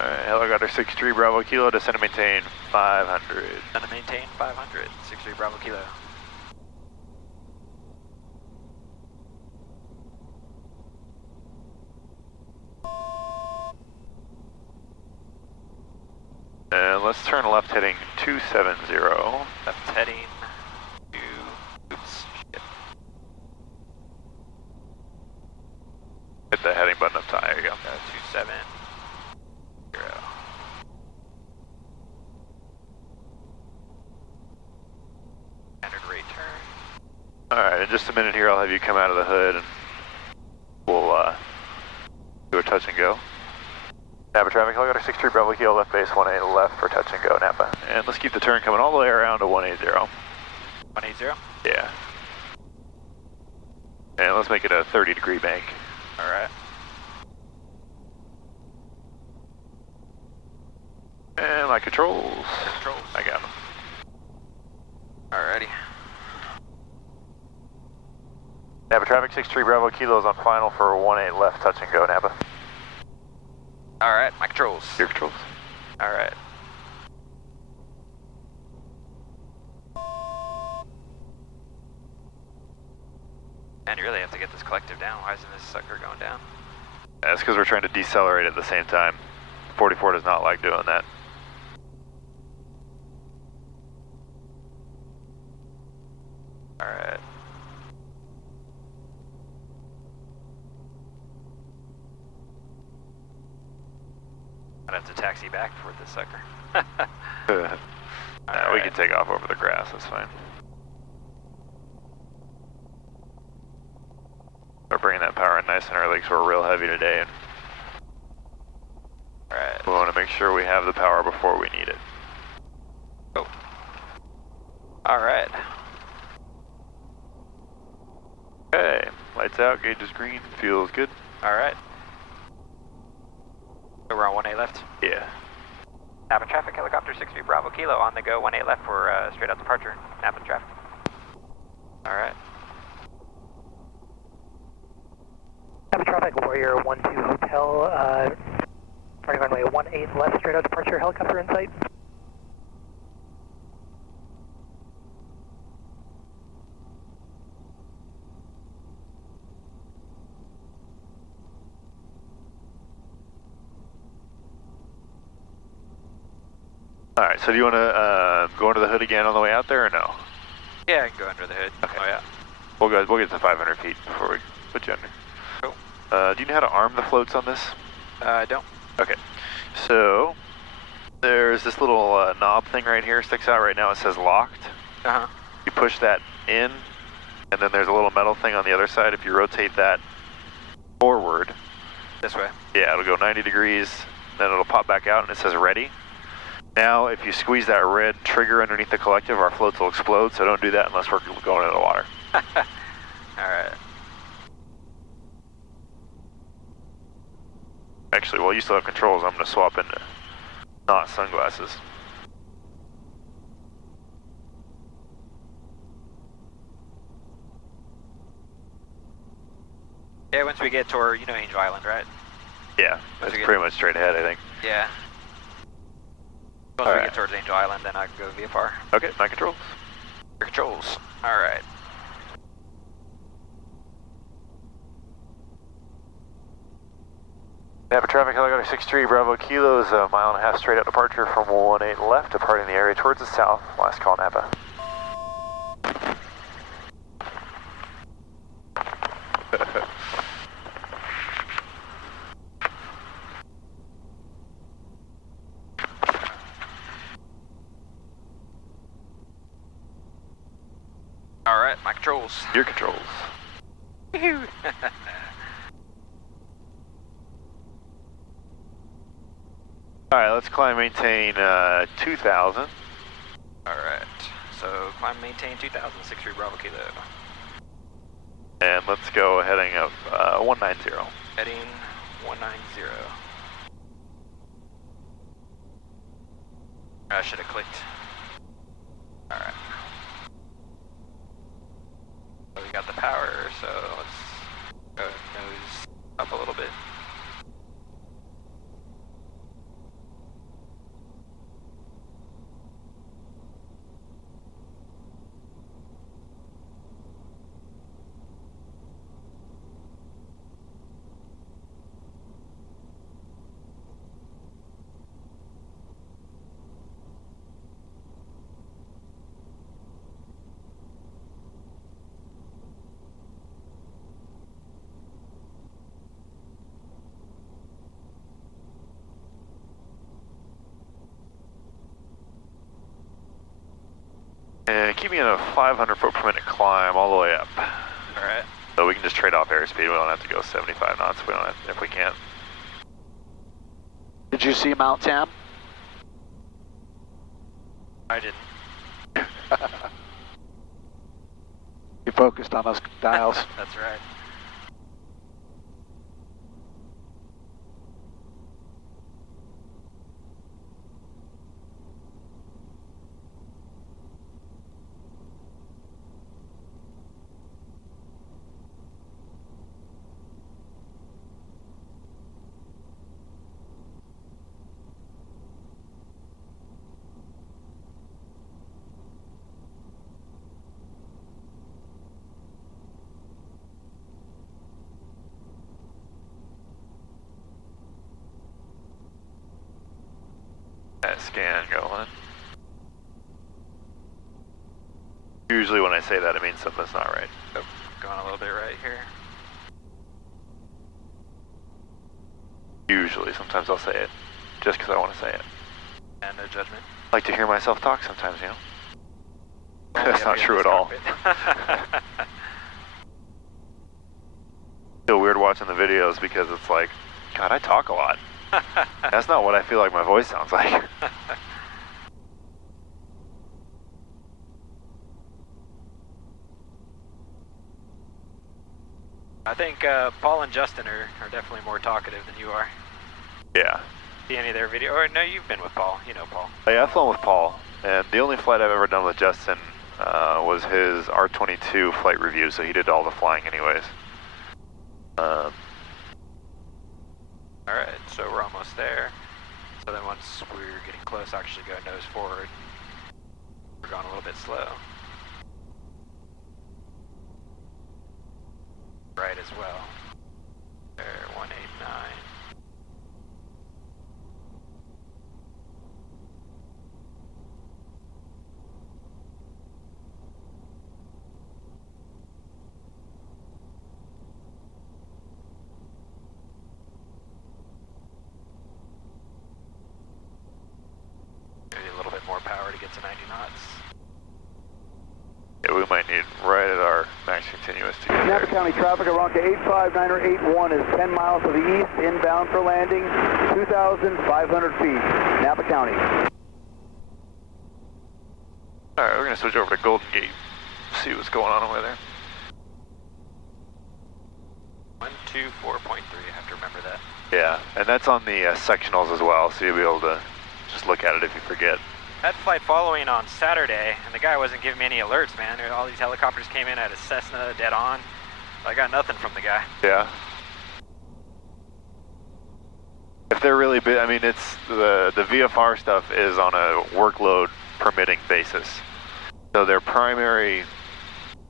Alright, helicopter 63 Bravo Kilo, descend and maintain 500. Descend and maintain 500, 63 Bravo Kilo. And let's turn left heading 270. Left heading to, oops, shit. Hit the heading button up top, there you go. 270. Standard rate turn. Alright, in just a minute here I'll have you come out of the hood and we'll do a touch and go. Napa traffic, helicopter 63 Bravo Kilo, left base 18 left for touch and go, Napa. And let's keep the turn coming all the way around to 180. 180? Yeah. And let's make it a 30-degree bank. Alright. And my controls. Controls. I got them. Alrighty. Napa traffic 63 Bravo Kilo is on final for 18 left, touch and go, Napa. Alright, my controls. Your controls. Alright. And you really have to get this collective down. Why isn't this sucker going down? That's because we're trying to decelerate at the same time. 44 does not like doing that. Alright. I'd have to taxi back for this sucker. Nah, we can take off over the grass, that's fine. We're bringing that power in nice and early because we're real heavy today. And Alright. we want to make sure we have the power before we need it. Oh. Alright. Okay, lights out, gauge is green, feels good. Alright. So we're on 1A left? Yeah. Napa traffic, helicopter 63 Bravo Kilo on the go, 1A left for straight out departure. Napa traffic. Alright. Napa traffic, Warrior 12 Hotel, running runway 18 left, straight out departure, helicopter in sight. Alright, so do you want to go under the hood again on the way out there or no? Yeah, I can go under the hood. Okay. Oh yeah. We'll get to 500 feet before we put you under. Cool. Do you know how to arm the floats on this? I don't. Okay. So, there's this little knob thing right here, sticks out right now, it says locked. Uh-huh. You push that in, and then there's a little metal thing on the other side. If you rotate that forward. This way? Yeah, it'll go 90 degrees, then it'll pop back out and it says ready. Now, if you squeeze that red trigger underneath the collective, our floats will explode, so don't do that unless we're going into the water. Alright. Actually, while you still have controls, I'm going to swap into not sunglasses. Yeah, once we get toward, you know, Angel Island, right? Yeah, that's pretty much straight ahead, I think. Yeah. Once we get towards Angel Island, then I can go VFR. Okay, my controls. Your controls. Alright. Napa traffic, helicopter 63 Bravo Kilo is a 1.5 miles straight out departure from 18 left, departing the area towards the south. Last call, Napa. Alright, my controls. Your controls. Alright, let's climb maintain 2,000. Alright, so climb and maintain 2063 Bravo Kilo. And let's go heading of 190. Heading 190. I should have clicked. Alright. So we got the power, so let's go nose up a little bit. And keep me in a 500 foot per minute climb all the way up. Alright. So we can just trade off airspeed. We don't have to go 75 knots if we don't have, if we can't. Did you see Mount Tam? I didn't. You focused on those dials. That's right. That scan going. Usually when I say that, it means something's not right. Oh, going a little bit right here. Usually, sometimes I'll say it, just because I want to say it. And no judgment. I like to hear myself talk sometimes, you know? That's Yeah, not we have true this at all. cockpit. Feel weird watching the videos because it's like, God, I talk a lot. That's not what I feel like my voice sounds like. I think Paul and Justin are definitely more talkative than you are. Yeah. See any of their video? Or no, you've been with Paul. You know Paul. Yeah, I've flown with Paul, and the only flight I've ever done with Justin was his R-22 flight review, so he did all the flying anyways. Alright, so we're almost there. So then once we're getting close, actually go nose forward. We're going a little bit slow. Right as well. There, 189. Maybe a little bit more power to get to 90 knots. Yeah, we might need right at our max continuous to get Napa there. County traffic around to 85981 is 10 miles to the east, inbound for landing, 2,500 feet, Napa County. Alright, we're going to switch over to Golden Gate, see what's going on over there. 124.3, I have to remember that. Yeah, and that's on the sectionals as well, so you'll be able to just look at it if you forget. Had flight following on Saturday, and the guy wasn't giving me any alerts, man. All these helicopters came in at a Cessna, dead on. I got nothing from the guy. Yeah. If they're really big, I mean, it's the VFR stuff is on a workload permitting basis. So their primary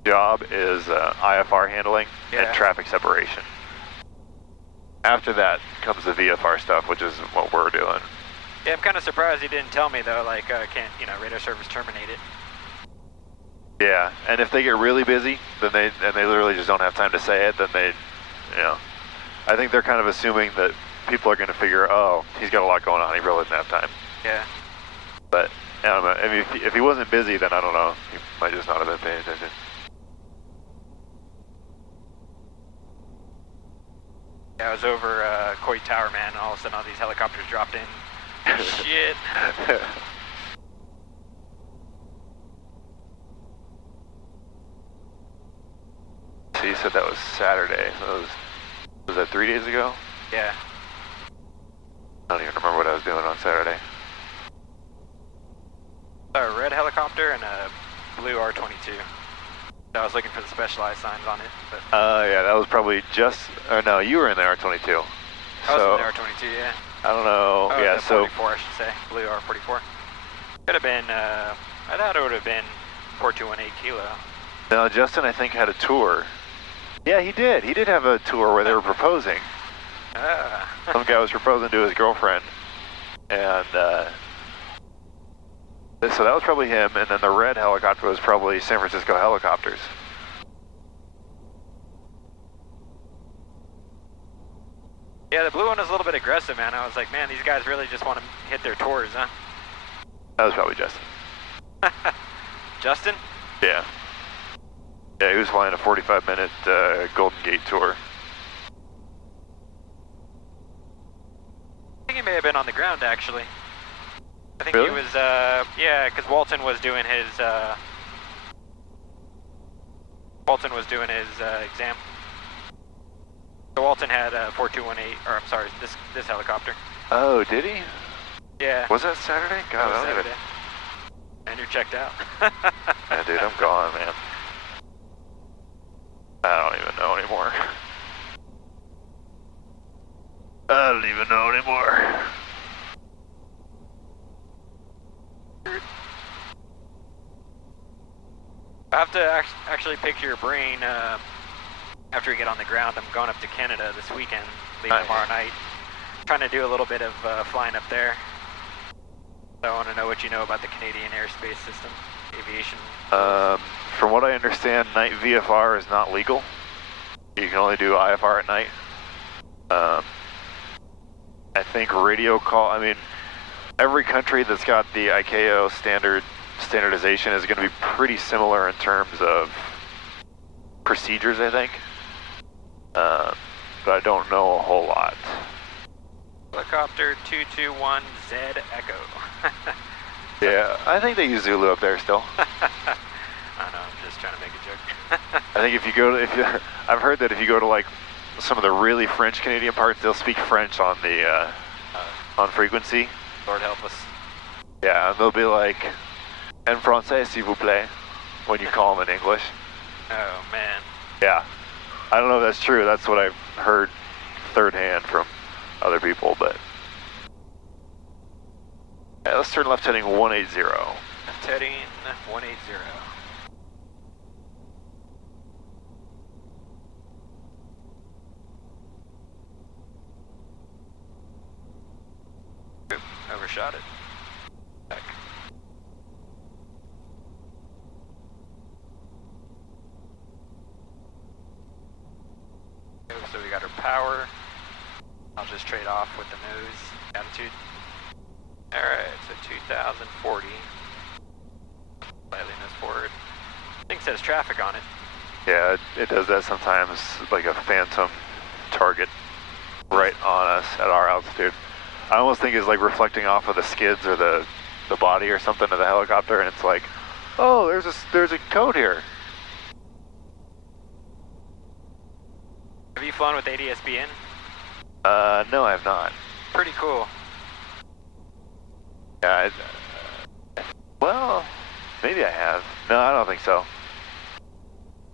job is IFR handling and traffic separation. After that comes the VFR stuff, which is what we're doing. Yeah, I'm kind of surprised he didn't tell me though, like, can't, you know, radar service terminated. Yeah, and if they get really busy, then they literally just don't have time to say it, then they, you know, I think they're kind of assuming that people are going to figure, oh, he's got a lot going on, he really doesn't have time. Yeah. But, I don't know, I mean, if he wasn't busy, then I don't know, he might just not have been paying attention. Yeah, I was over Coy Tower, man, and all of a sudden all these helicopters dropped in. Shit. you said that was Saturday. Was that 3 days ago? Yeah. I don't even remember what I was doing on Saturday. A red helicopter and a blue R-22. I was looking for the specialized signs on it, but... Yeah, that was probably just... Or no, you were in the R-22. I was in the R-22, yeah. I don't know, Oh, yeah, the so... 44, I should say. Blue R-44. Could have been, I thought it would have been 4218 kilo. No, Justin, I think, had a tour. Yeah, he did. He did have a tour where they were proposing. Some guy was proposing to his girlfriend. And, so that was probably him, and then the red helicopter was probably San Francisco Helicopters. Yeah, the blue one was a little bit aggressive, man. I was like, man, these guys really just want to hit their tours, huh? That was probably Justin. Justin? Yeah. Yeah, he was flying a 45-minute Golden Gate tour. I think he may have been on the ground, actually. I think really? he was, yeah, because Walton was doing his, exam. So Walton had 4218, or I'm sorry, this helicopter. Oh, did he? Yeah. Was that Saturday? God, That was I don't Saturday. And you're checked out. Yeah, dude, I'm gone, man. I don't even know anymore. I don't even know anymore. I have to actually pick your brain after we get on the ground. I'm going up to Canada this weekend, leaving tomorrow night. Trying to do a little bit of flying up there. So I want to know what you know about the Canadian airspace system, aviation. From what I understand, night VFR is not legal. You can only do IFR at night. I think radio call, I mean, every country that's got the ICAO standardization is going to be pretty similar in terms of procedures, I think. But I don't know a whole lot. Helicopter 221Z Echo. Yeah, I think they use Zulu up there still. I know, I'm just trying to make a joke. I think if you go to, I've heard that if you go to like some of the really French Canadian parts, they'll speak French on the, on frequency. Lord help us. Yeah, they'll be like, en français, s'il vous plaît, when you call them in English. Oh, man. Yeah. I don't know if that's true. That's what I've heard third hand from other people, but. Yeah, let's turn left heading 180. Left heading 180. Oop, overshot it. Back. So we got our power. I'll just trade off with the nose attitude. Alright, so 2040. Slightly nose forward. Thing says traffic on it. Yeah, it does that sometimes, like a phantom target right on us at our altitude. I almost think it's like reflecting off of the skids or the body or something of the helicopter, and it's like, oh, there's a code here. Have you flown with ADS-B in? No, I have not. Pretty cool. Yeah, well, maybe I have. No, I don't think so.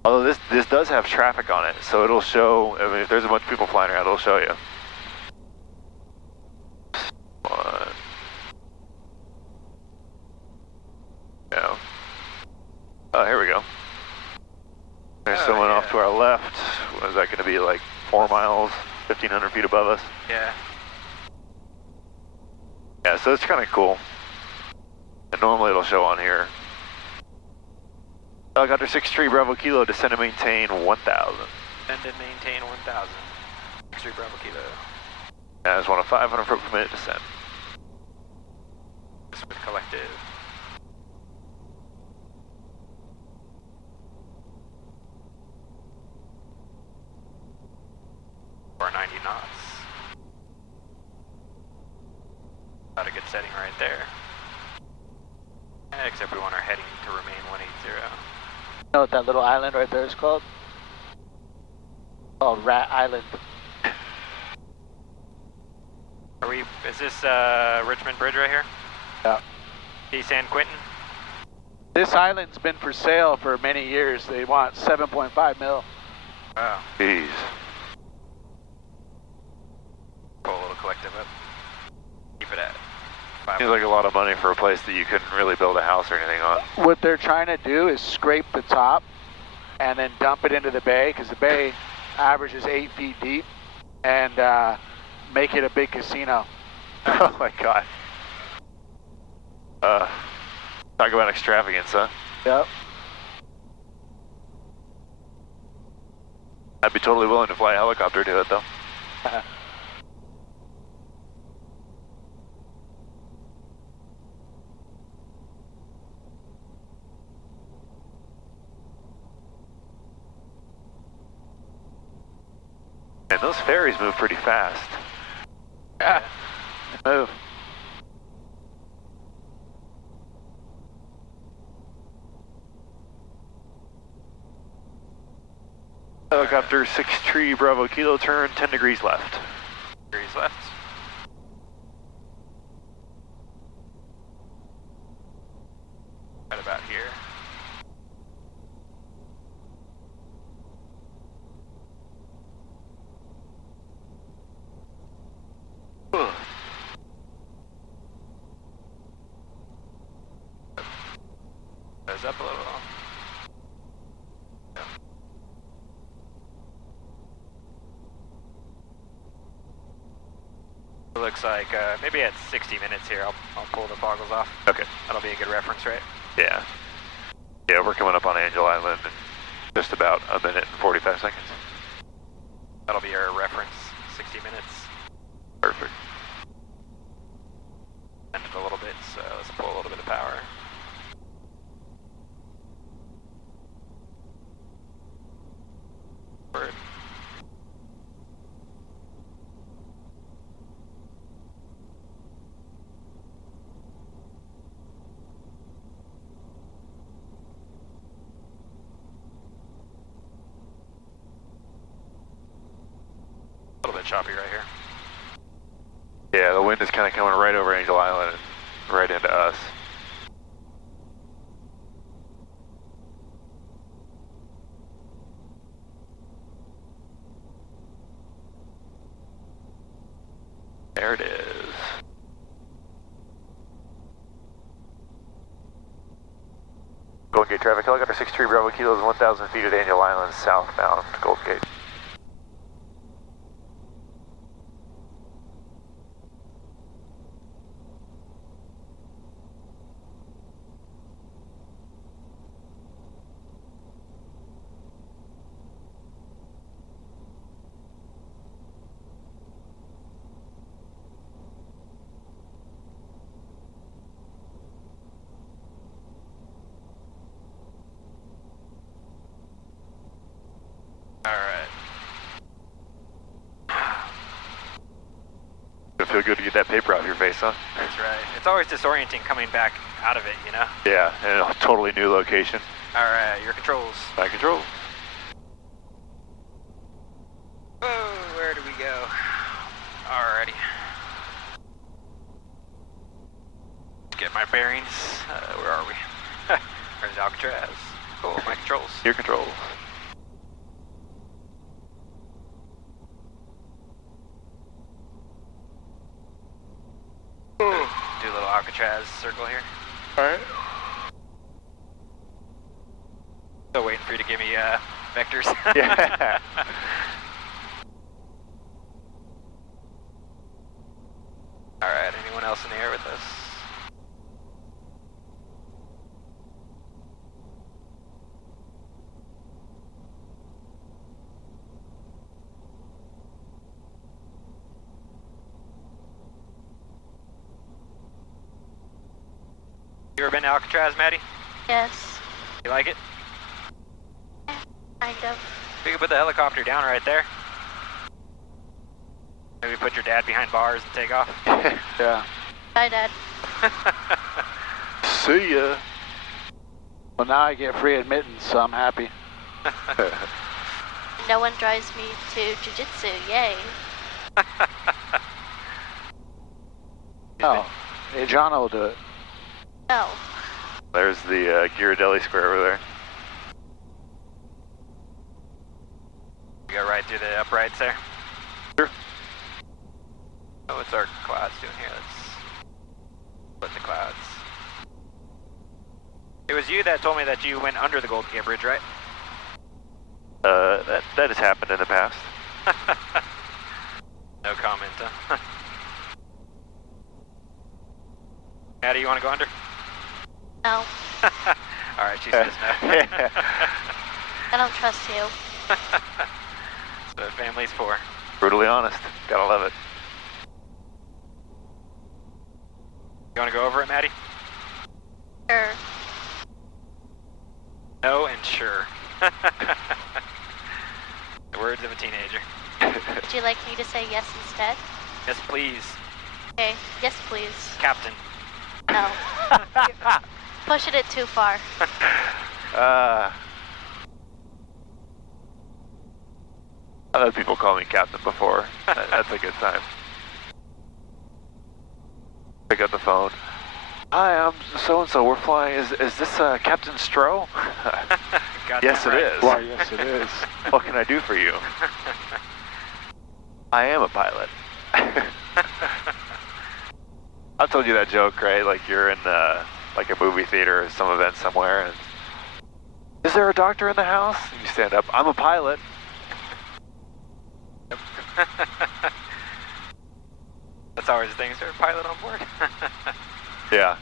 Although this does have traffic on it, so it'll show, I mean, if there's a bunch of people flying around, it'll show you. One. No. Oh, here we go. There's someone off to our left. What is that going to be, like 4 miles, 1,500 feet above us? Yeah. Yeah, so it's kind of cool. And normally it'll show on here. Helicopter 63 Bravo Kilo, descend and maintain 1,000. Descend and maintain 1,000. 63 Bravo Kilo. I just want a 500 foot per minute descent. This with collective. Or 90 knots. Got a good setting right there. Except we want our heading to remain 180. You know what that little island right there is called? Oh, Rat Island. Is this Richmond Bridge right here? Yeah. East San Quentin? This island's been for sale for many years. They want 7.5 mil. Wow. Jeez. Pull a little collective up. Keep it at 5. Seems like a lot of money for a place that you couldn't really build a house or anything on. What they're trying to do is scrape the top and then dump it into the bay, because the bay averages 8 feet deep, and make it a big casino. Oh my god. Talk about extravagance, huh? Yep. I'd be totally willing to fly a helicopter to it, though. And those ferries move pretty fast. Yeah. Move. Helicopter 6 tree Bravo Kilo, turn 10 degrees left. Degrees left. Right about here. Goes up a little. Yeah. It looks like maybe at 60 minutes here, I'll pull the foggles off. Okay. That'll be a good reference, right? Yeah. Yeah, we're coming up on Angel Island in just about a minute and 45 seconds. That'll be our reference, 60 minutes. Perfect. Bend it a little bit, so let's pull a little bit of power. Forward. A little bit choppy right here. Yeah, the wind is kind of coming right over Angel Island and right into us. There it is. Golden Gate traffic, helicopter 63 Bravo Kilo is 1,000 feet at Angel Island, southbound, Golden Gate. Alright. It'll feel good to get that paper off your face, huh? That's right. It's always disorienting coming back out of it, you know? Yeah, in a totally new location. Alright, your controls. My control. Oh, where do we go? Alrighty. Get my bearings. Where are we? Where's Alcatraz? Cool, my controls. Your controls. Do a little Alcatraz circle here. Alright. Still waiting for you to give me vectors. Yeah. Alright, anyone else in the air with us? You ever been to Alcatraz, Maddie? Yes, You like it? kind of. We could put the helicopter down right there. Maybe put your dad behind bars and take off. Yeah. Bye, Dad. See ya. Well, now I get free admittance, so I'm happy. no one drives me to jiu-jitsu, yay. Oh, Adriana will do it. No. There's the Ghirardelli Square over there. We go right through the uprights there. Sure. Oh, what's our clouds doing here? Let's split the clouds. It was you that told me that you went under the Golden Gate Bridge, right? That has happened in the past. No comment, huh? Maddie, you want to go under? No. Alright, she says no. I don't trust you. That's what family's for. Brutally honest. Gotta love it. You want to go over it, Maddie? Sure. No and sure. The words of a teenager. Would you like me to say yes instead? Yes, please. Okay, yes please. Captain. No. Pushing it too far. I've had people call me Captain before. That's a good time. Pick up the phone. Hi, I'm so-and-so. We're flying. Is this Captain Stroh? Yes, it is. Why, yes, it is. What can I do for you? I am a pilot. I've told you that joke, right? Like you're in like a movie theater or some event somewhere, and is there a doctor in the house? And you stand up. I'm a pilot. Yep. That's always the thing. Is there a pilot on board? Yeah.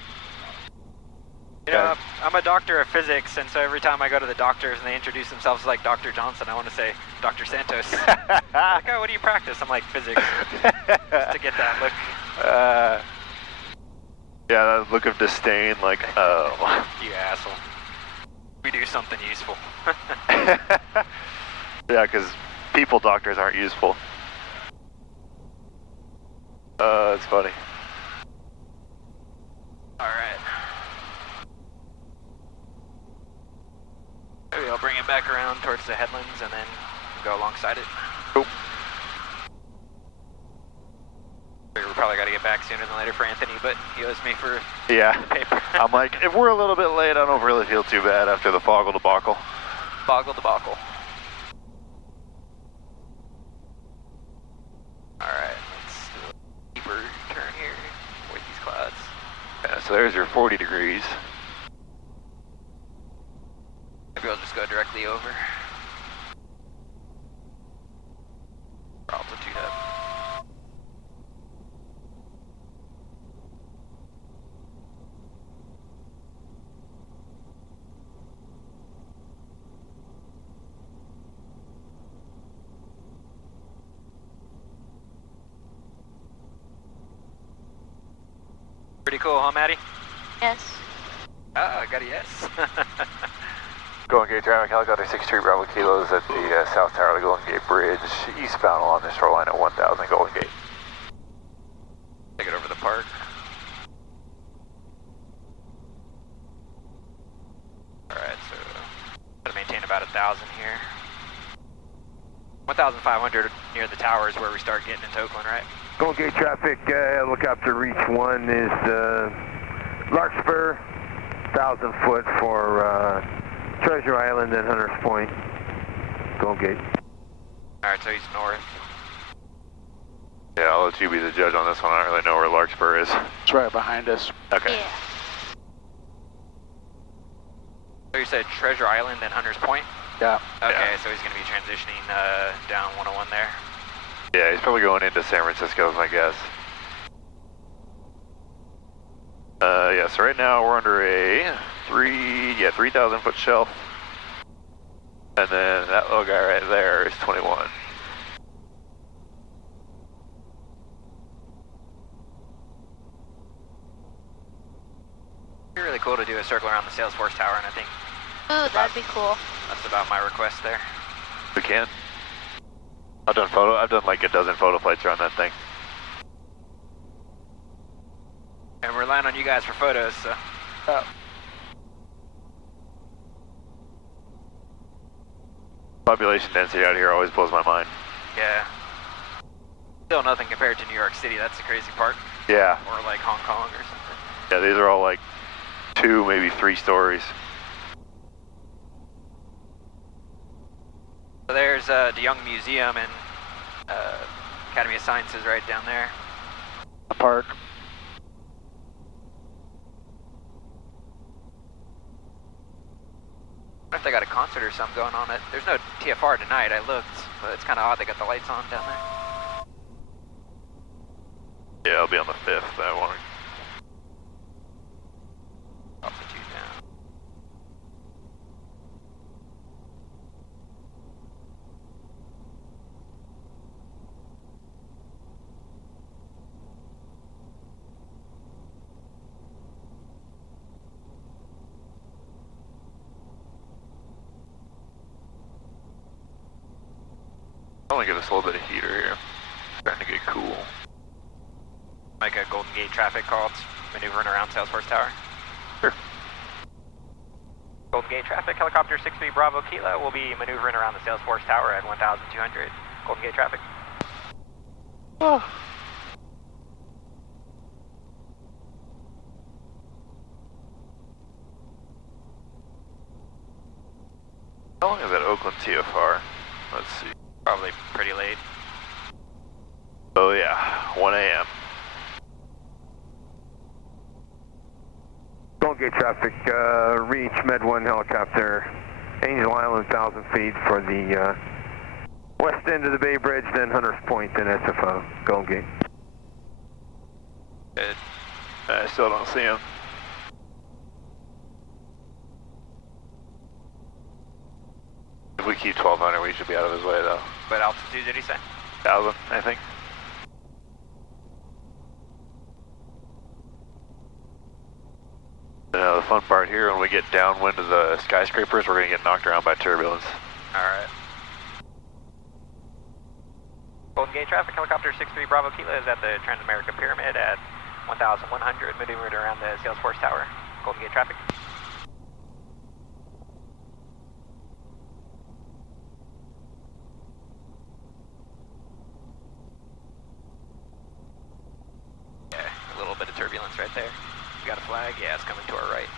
You know, I'm a doctor of physics, and so every time I go to the doctors and they introduce themselves as like Dr. Johnson, I want to say Dr. Santos. Like, oh, what do you practice? I'm like, physics. Just to get that look. Yeah, that look of disdain, like, oh. You asshole. We do something useful. Yeah, because people doctors aren't useful. It's funny. Alright. Maybe I'll bring it back around towards the headlands and then go alongside it. Cool. We probably got to get back sooner than later for Anthony, but he owes me for Yeah. paper. I'm like, if we're a little bit late, I don't really feel too bad after the foggle debacle. Boggle debacle. Alright, let's do a deeper turn here. Avoid these clouds. Yeah, so there's your 40 degrees. Maybe I'll just go directly over. Altitude up. Pretty cool, huh, Maddie? Yes. Ah, I got a yes. Golden Gate traffic, helicopter 63 Bravo Kilos at the south tower of the Golden Gate Bridge, eastbound along the shoreline at 1000 Golden Gate. Take it over the park. Alright, so gotta maintain about 1,000 here. 1,500 near the tower is where we start getting into Oakland, right? Golden Gate traffic, helicopter reach 1 is Larkspur, 1,000 foot for Treasure Island and Hunters Point, Golden Gate. Alright, so he's north. Yeah, I'll let you be the judge on this one. I don't really know where Larkspur is. It's right behind us. Okay. Yeah. So you said Treasure Island and Hunters Point? Yeah. Okay, Yeah. so he's going to be transitioning down 101 there. Yeah, he's probably going into San Francisco is my guess. Yeah, so right now we're under a 3,000 foot shelf. And then that little guy right there is 21. It'd be really cool to do a circle around the Salesforce Tower, and I think Ooh, that'd be cool. that's about my request there. We can. I've done like a dozen photo flights around that thing. And we're relying on you guys for photos, so. Population density out here always blows my mind. Yeah. Still nothing compared to New York City, that's the crazy part. Yeah. Or like Hong Kong or something. Yeah, these are all like 2, maybe 3 stories. So there's De Young Museum and Academy of Sciences right down there. The park. I wonder if they got a concert or something going on. There's no TFR tonight, I looked, but it's kind of odd they got the lights on down there. Yeah, I'll be on the 5th that one. Altitude down. I want to give us a little bit of heater here. Starting to get cool. Like a Golden Gate traffic call, it's maneuvering around Salesforce Tower. Sure. Golden Gate traffic, helicopter 63 Bravo Kilo will be maneuvering around the Salesforce Tower at 1,200. Golden Gate traffic. Oh. How long is that Oakland TFR? Let's see. Probably pretty late. Oh yeah, 1 a.m. Golden Gate traffic, reach Med 1 helicopter, Angel Island, 1,000 feet for the west end of the Bay Bridge, then Hunters Point, then SFO, Golden Gate. Good. I still don't see him. If we keep 1,200, we should be out of his way though. What altitude did he say? 1,000, I think. The fun part here, when we get downwind of the skyscrapers, we're going to get knocked around by turbulence. Alright. Golden Gate traffic, helicopter 63 Bravo Kilo is at the Transamerica Pyramid at 1,100, maneuvering around the Salesforce Tower. Golden Gate traffic. Yeah, a little bit of turbulence right there. You got a flag? Yeah, it's coming to our right.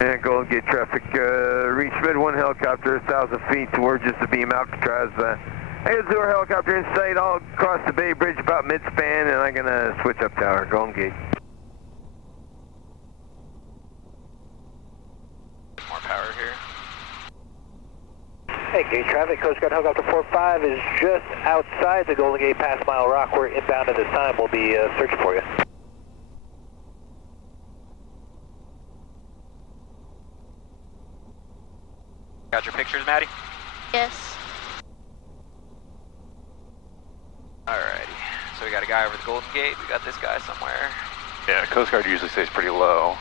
And Golden Gate traffic, reach Med 1 helicopter, 1,000 feet towards just the beam Alcatraz. Azure helicopter in sight, all across the Bay Bridge about mid-span, and I'm going to switch up tower, Golden Gate. More power here. Hey, Gate traffic, Coast Guard helicopter 45 is just outside the Golden Gate past Mile Rock. We're inbound at this time. We'll be searching for you. Got your pictures, Maddie? Yes. Alrighty. So we got a guy over the Golden Gate. We got this guy somewhere. Yeah, Coast Guard usually stays pretty low.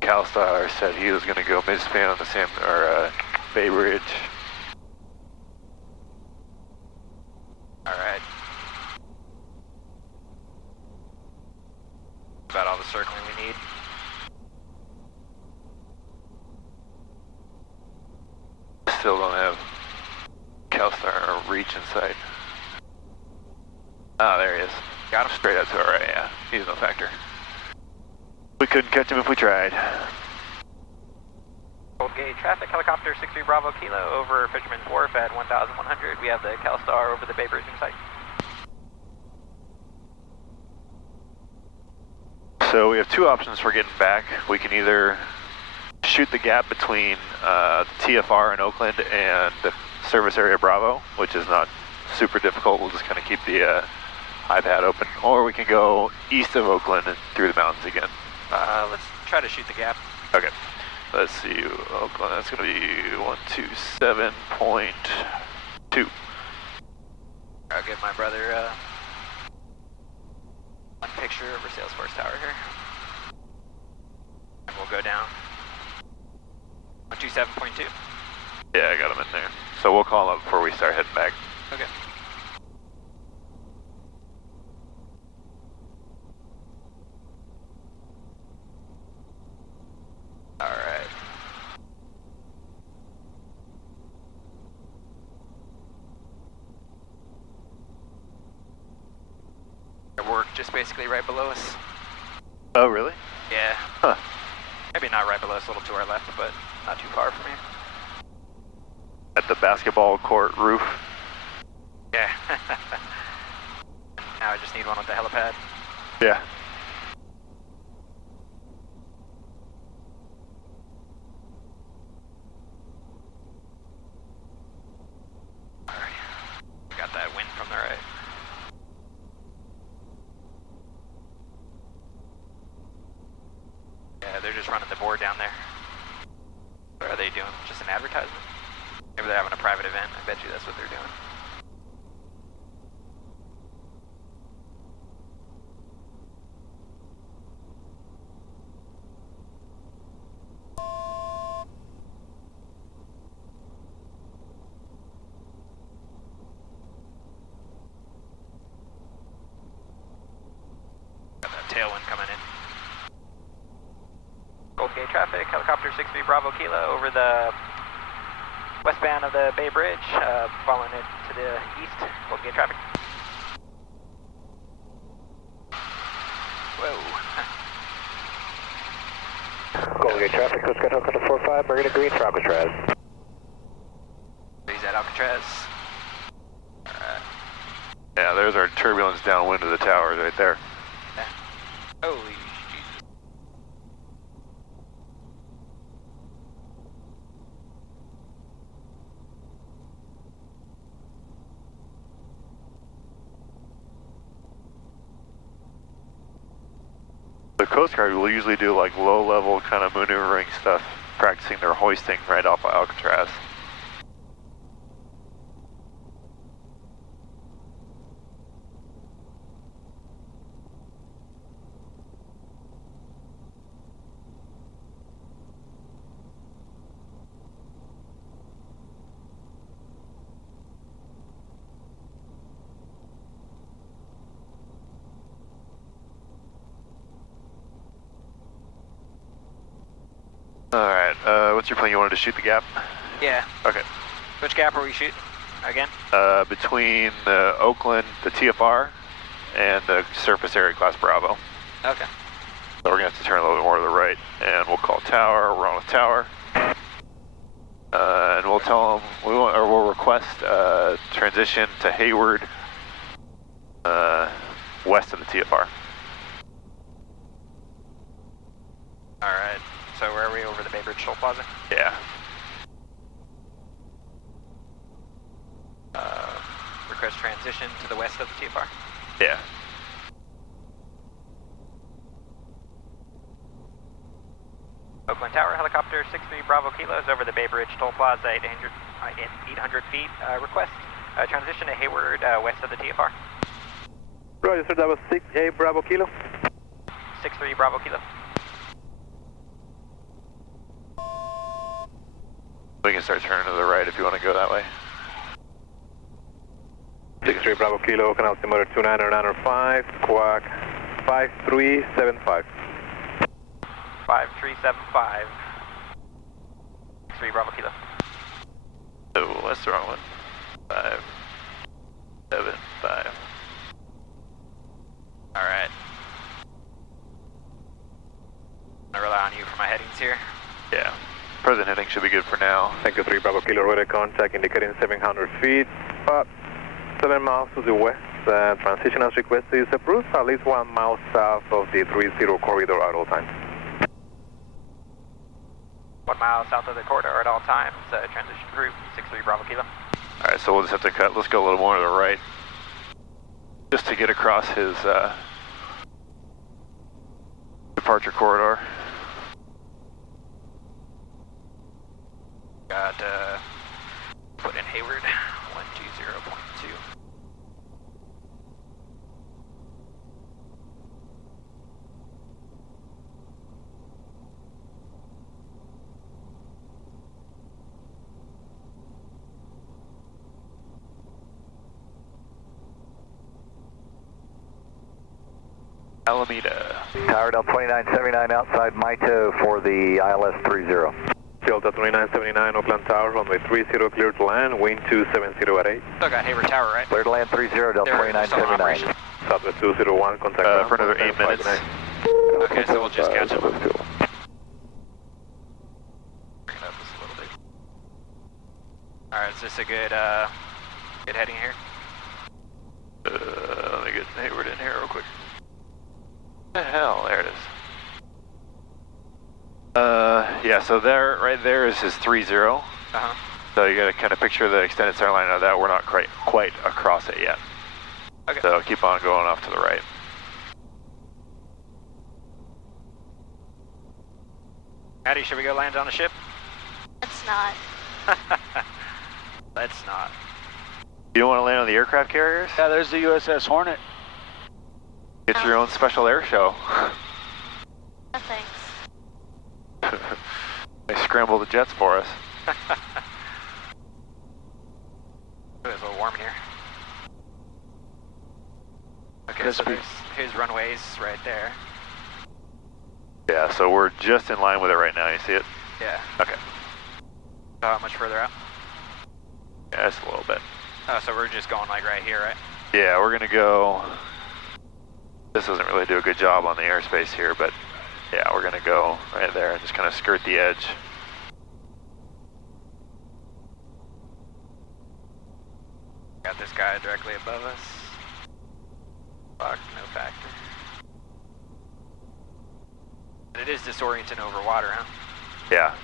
CalStar said he was going to go mid-span on the Bay Bridge. Alright. About all the circling we need. Still don't have CalStar or reach in sight. Ah, there he is. Got him straight out to our right, yeah. He's no factor. We couldn't catch him if we tried. Golden Gate traffic, helicopter 63 Bravo Kilo over Fisherman's Wharf at 1,100. We have the CalStar over the Bay Bridge in sight. So we have 2 options for getting back. We can either shoot the gap between the TFR in Oakland and the service area Bravo, which is not super difficult. We'll just kind of keep the iPad open. Or we can go east of Oakland and through the mountains again. Let's try to shoot the gap. Okay. Let's see. Oakland, that's going to be 127.2. I'll give my brother one picture over Salesforce Tower here. And we'll go down. 127.2. Yeah, I got him in there. So we'll call him up before we start heading back. Okay. just basically right below us. Oh, really? Yeah. Huh. Maybe not right below us, a little to our left, but not too far from here. At the basketball court roof. Yeah. Now I just need one with the helipad. Yeah. Alright. We got that wind from the right. Yeah, they're just running the board down there. What are they doing? Just an advertisement? Maybe they're having a private event. I bet you that's what they're doing. Got that tailwind coming in. Gold Gate traffic, helicopter 63 Bravo Kilo over the westbound of the Bay Bridge, following it to the east. Gold Gate traffic. Whoa. Gold Gate traffic, Coast Guard helicopter 45, Marina Green for Alcatraz. He's at Alcatraz. Alright. Yeah, there's our turbulence downwind of the towers right there. Yeah. Holy Jesus. The Coast Guard will usually do like low-level kind of maneuvering stuff, practicing their hoisting right off of Alcatraz. Alright, what's your plan? You wanted to shoot the gap? Yeah. Okay. Which gap are we shooting? Again? Between the Oakland, the TFR, and the surface area class Bravo. Okay. So we're going to have to turn a little bit more to the right, and we'll call tower, we're on with tower. And we'll tell them, we'll request transition to Hayward, west of the TFR. Alright. So where are we, over the Bay Bridge Toll Plaza? Yeah. Request transition to the west of the TFR. Yeah. Oakland Tower, helicopter 63 Bravo Kilos over the Bay Bridge Toll Plaza, 800 feet. Request transition to Hayward, west of the TFR. Roger, sir, that was 6A Bravo Kilo. 63 Bravo Kilo. We can start turning to the right if you want to go that way. 63 Bravo Kilo, Canal altimeter 29905, squawk 5375. 5375. 3 Bravo Kilo. Oh, that's the wrong one. 575. Alright. I rely on you for my headings here. Yeah. Present heading should be good for now. Thank you, 3 Bravo Kilo, radar contact indicating 700 feet, about 7 miles to the west. Transition as requested is approved, at least 1 mile south of the 30 corridor at all times. 1 mile south of the corridor at all times. Transition group 63 Bravo Kilo. Alright, so we'll just have to cut. Let's go a little more to the right. Just to get across his departure corridor. Got put in Hayward 120.2. Alameda. Tower Delta 2979 outside Mito for the ILS 30. Delta 2979, Oakland Tower, runway 30, clear to land, wind 270 at 8. Still got Hayward Tower, right? Clear to land 30, Delta They're still in 2979. operation. Southwest 201, contact for another 8 minutes. Okay, so we'll just catch up. Bring it up just a little bit. Alright, is this a good heading here? Let me get Hayward in here real quick. What the hell? There it is. Yeah, so there, right there is his 3-0. Uh-huh. So you gotta kind of picture the extended center line of that. We're not quite across it yet. Okay. So keep on going off to the right. Maddie, should we go land on a ship? Let's not. Let's not. You don't want to land on the aircraft carriers? Yeah, there's the USS Hornet. Get your own special air show. No thanks. They scramble the jets for us. It's a little warm in here. Okay, so there's his runways right there. Yeah, so we're just in line with it right now. You see it? Yeah. Okay. How much further out? Yeah, just a little bit. Oh, so we're just going like right here, right? Yeah, we're gonna go. This doesn't really do a good job on the airspace here, but yeah, we're gonna go right there and just kind of skirt the edge. Got this guy directly above us. Fuck, no factor. But it is disorienting over water, huh? Yeah.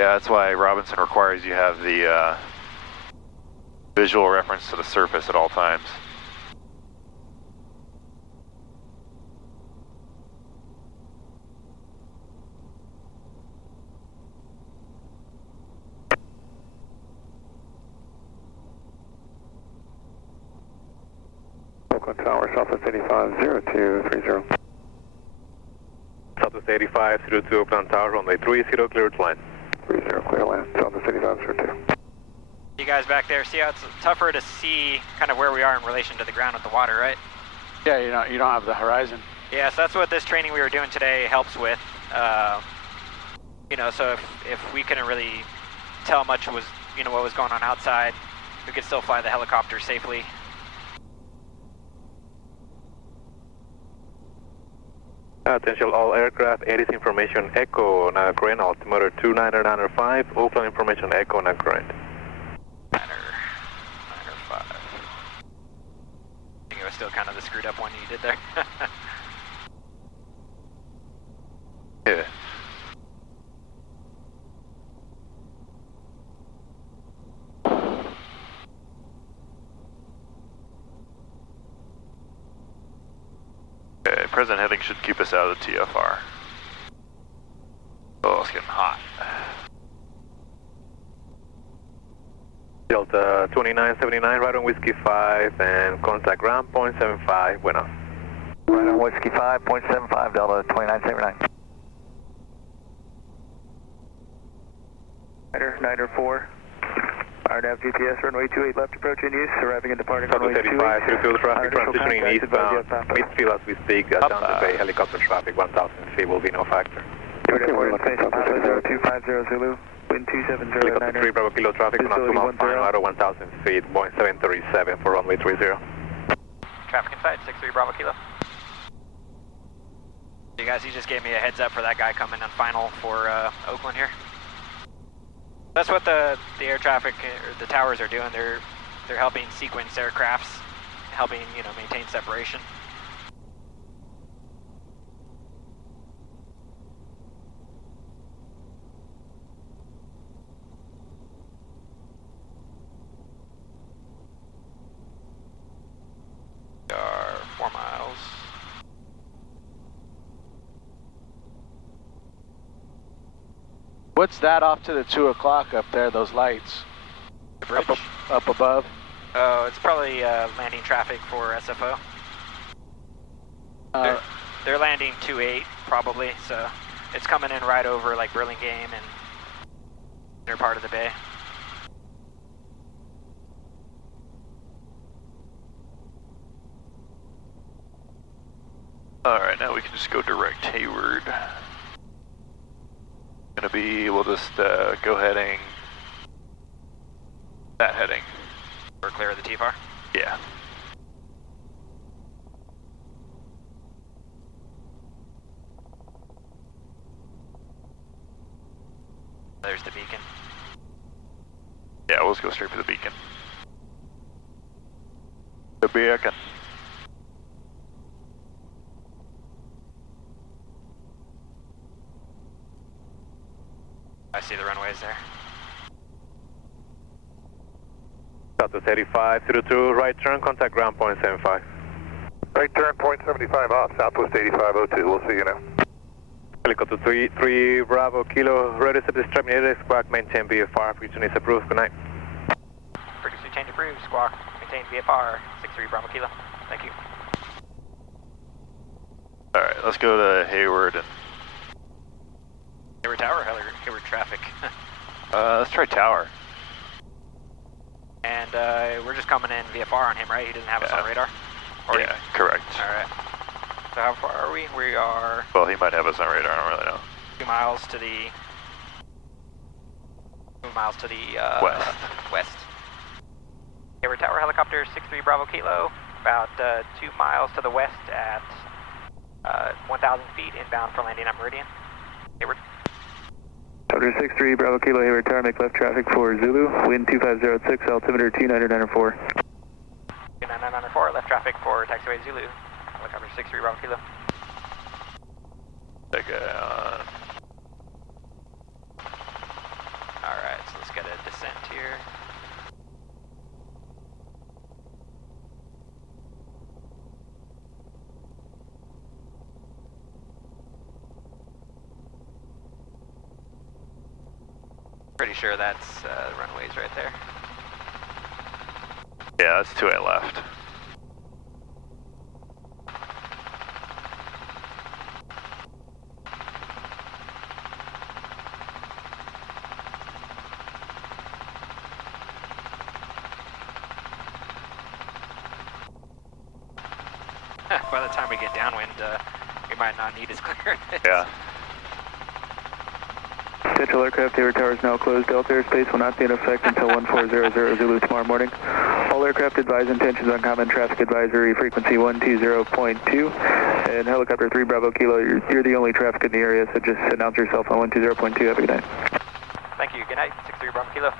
Yeah, that's why Robinson requires you have the visual reference to the surface at all times. Oakland Tower, Southwest 850230. Southwest 8502 Oakland Tower, runway 30, clear to land. 30, clear land, Southwest 8502. You guys back there, see how it's tougher to see kind of where we are in relation to the ground with the water, right? Yeah, you don't have the horizon. Yeah, so that's what this training we were doing today helps with. You know, so if we couldn't really tell much was, you know, what was going on outside, we could still fly the helicopter safely. Attention all aircraft, ADIS information Echo, now current, altimeter 29905, Oakland information Echo, now current. 905. I think it was still kind of the screwed up one you did there. Yeah. Okay, present heading should keep us out of the TFR. Oh, it's getting hot. Delta 2979, right on Whiskey 5, and contact ground point 75, bueno. Right on Whiskey 5.75, Delta 2979. Niner 4. RNAV GPS, runway 28 left approach in use, arriving and departing Southwest runway 85, 28. through traffic transitioning eastbound, midfield as we speak, down the bay, helicopter traffic 1000 feet will be no factor. Station Papa 0250 Zulu, wind 270 Helicopter 3 Bravo Kilo traffic on 2 miles final out of 1000 feet, Boeing 737 for runway 30. Traffic inside, 63 Bravo Kilo. You guys, he just gave me a heads up for that guy coming on final for Oakland here. That's what the air traffic, or the towers are doing. They're helping sequence aircrafts, helping, you know, maintain separation. We are 4 miles. What's that off to the 2 o'clock up there, those lights? The bridge? Up above? Oh, it's probably landing traffic for SFO. They're landing 28 probably, so it's coming in right over like Burlingame and inner part of the bay. Alright, now we can just go direct Hayward. Gonna be, we'll just go heading, that heading. We're clear of the TFR? Yeah. There's the beacon. Yeah, we'll just go straight for the beacon. The beacon. I see the runways there. Southwest 85, 02, right turn, contact ground point 75. Right turn, point 75 off, Southwest 8502. We'll see you now. Helicopter 3 Bravo Kilo, ready to this terminated, squawk, maintain VFR, frequency is approved, good night. Frequency change approved, squawk, maintain VFR, 63 Bravo Kilo. Thank you. Alright, let's go to Hayward and... Hayward Tower or Hayward traffic? let's try Tower. And we're just coming in VFR on him, right? He doesn't have us on radar? Or Yeah, correct. Alright. So how far are we? We are... Well, he might have us on radar, I don't really know. 2 miles to the... west. West. Hayward Tower helicopter 63 Bravo Kilo, about 2 miles to the west at 1,000 feet inbound for landing on Meridian. Hayward. Helicopter 63 Bravo Kilo, Hayward Tower, make left traffic for Zulu, wind 2506, altimeter 2994. 2994, left traffic for taxiway Zulu. Helicopter 63 Bravo Kilo. That guy on. Alright, so let's get a descent here. Pretty sure that's the runways right there. Yeah, that's 2A left. By the time we get downwind, we might not need as clearance. Yeah. Central aircraft, Hayward Tower is now closed. Delta airspace will not be in effect until 1400 Zulu tomorrow morning. All aircraft advise intentions on common traffic advisory frequency 120.2. And helicopter 3 Bravo Kilo, you're the only traffic in the area, so just announce yourself on 120.2. Have a good night. Thank you. Good night. 63 Bravo Kilo.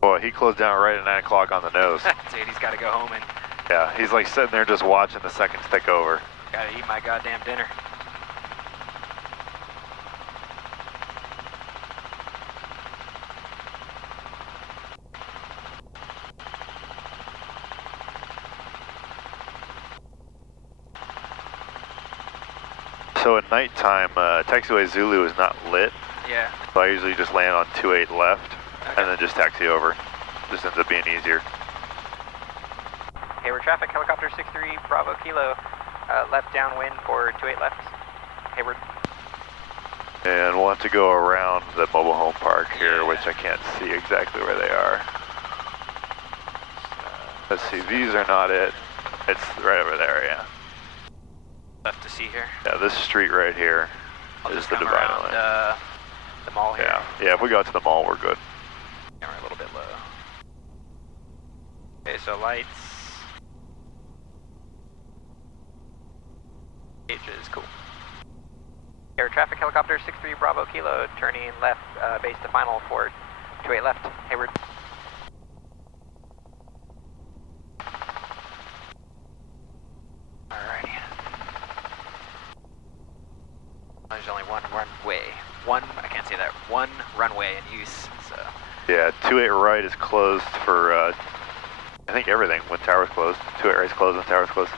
Boy, he closed down right at 9 o'clock on the nose. Dude, he's got to go home and Yeah, he's like sitting there just watching the seconds tick over. gotta eat my goddamn dinner. So at nighttime, taxiway Zulu is not lit. Yeah. So I usually just land on 28 left Okay. and then just taxi over. Just ends up being easier. Hayward traffic, helicopter 63 Bravo Kilo, left downwind for 28 left. Hayward. And we'll have to go around the mobile home park here, Yeah. which I can't see exactly where they are. Let's see, these are not it. It's right over there, yeah. Left to see here. Yeah, this street right here I'll is just the come dividing around line. the mall here. Yeah, yeah. If we go out to the mall, we're good. Camera a little bit low. Okay, so lights. Gauges, cool. Air traffic helicopter 63 Bravo Kilo, turning left, base to final for 28 left. Hayward. Alrighty. There's only one runway. I can't say that. One runway in use, so. Yeah, 28 right is closed for, I think everything when tower's closed. 28 right is closed when tower's closed.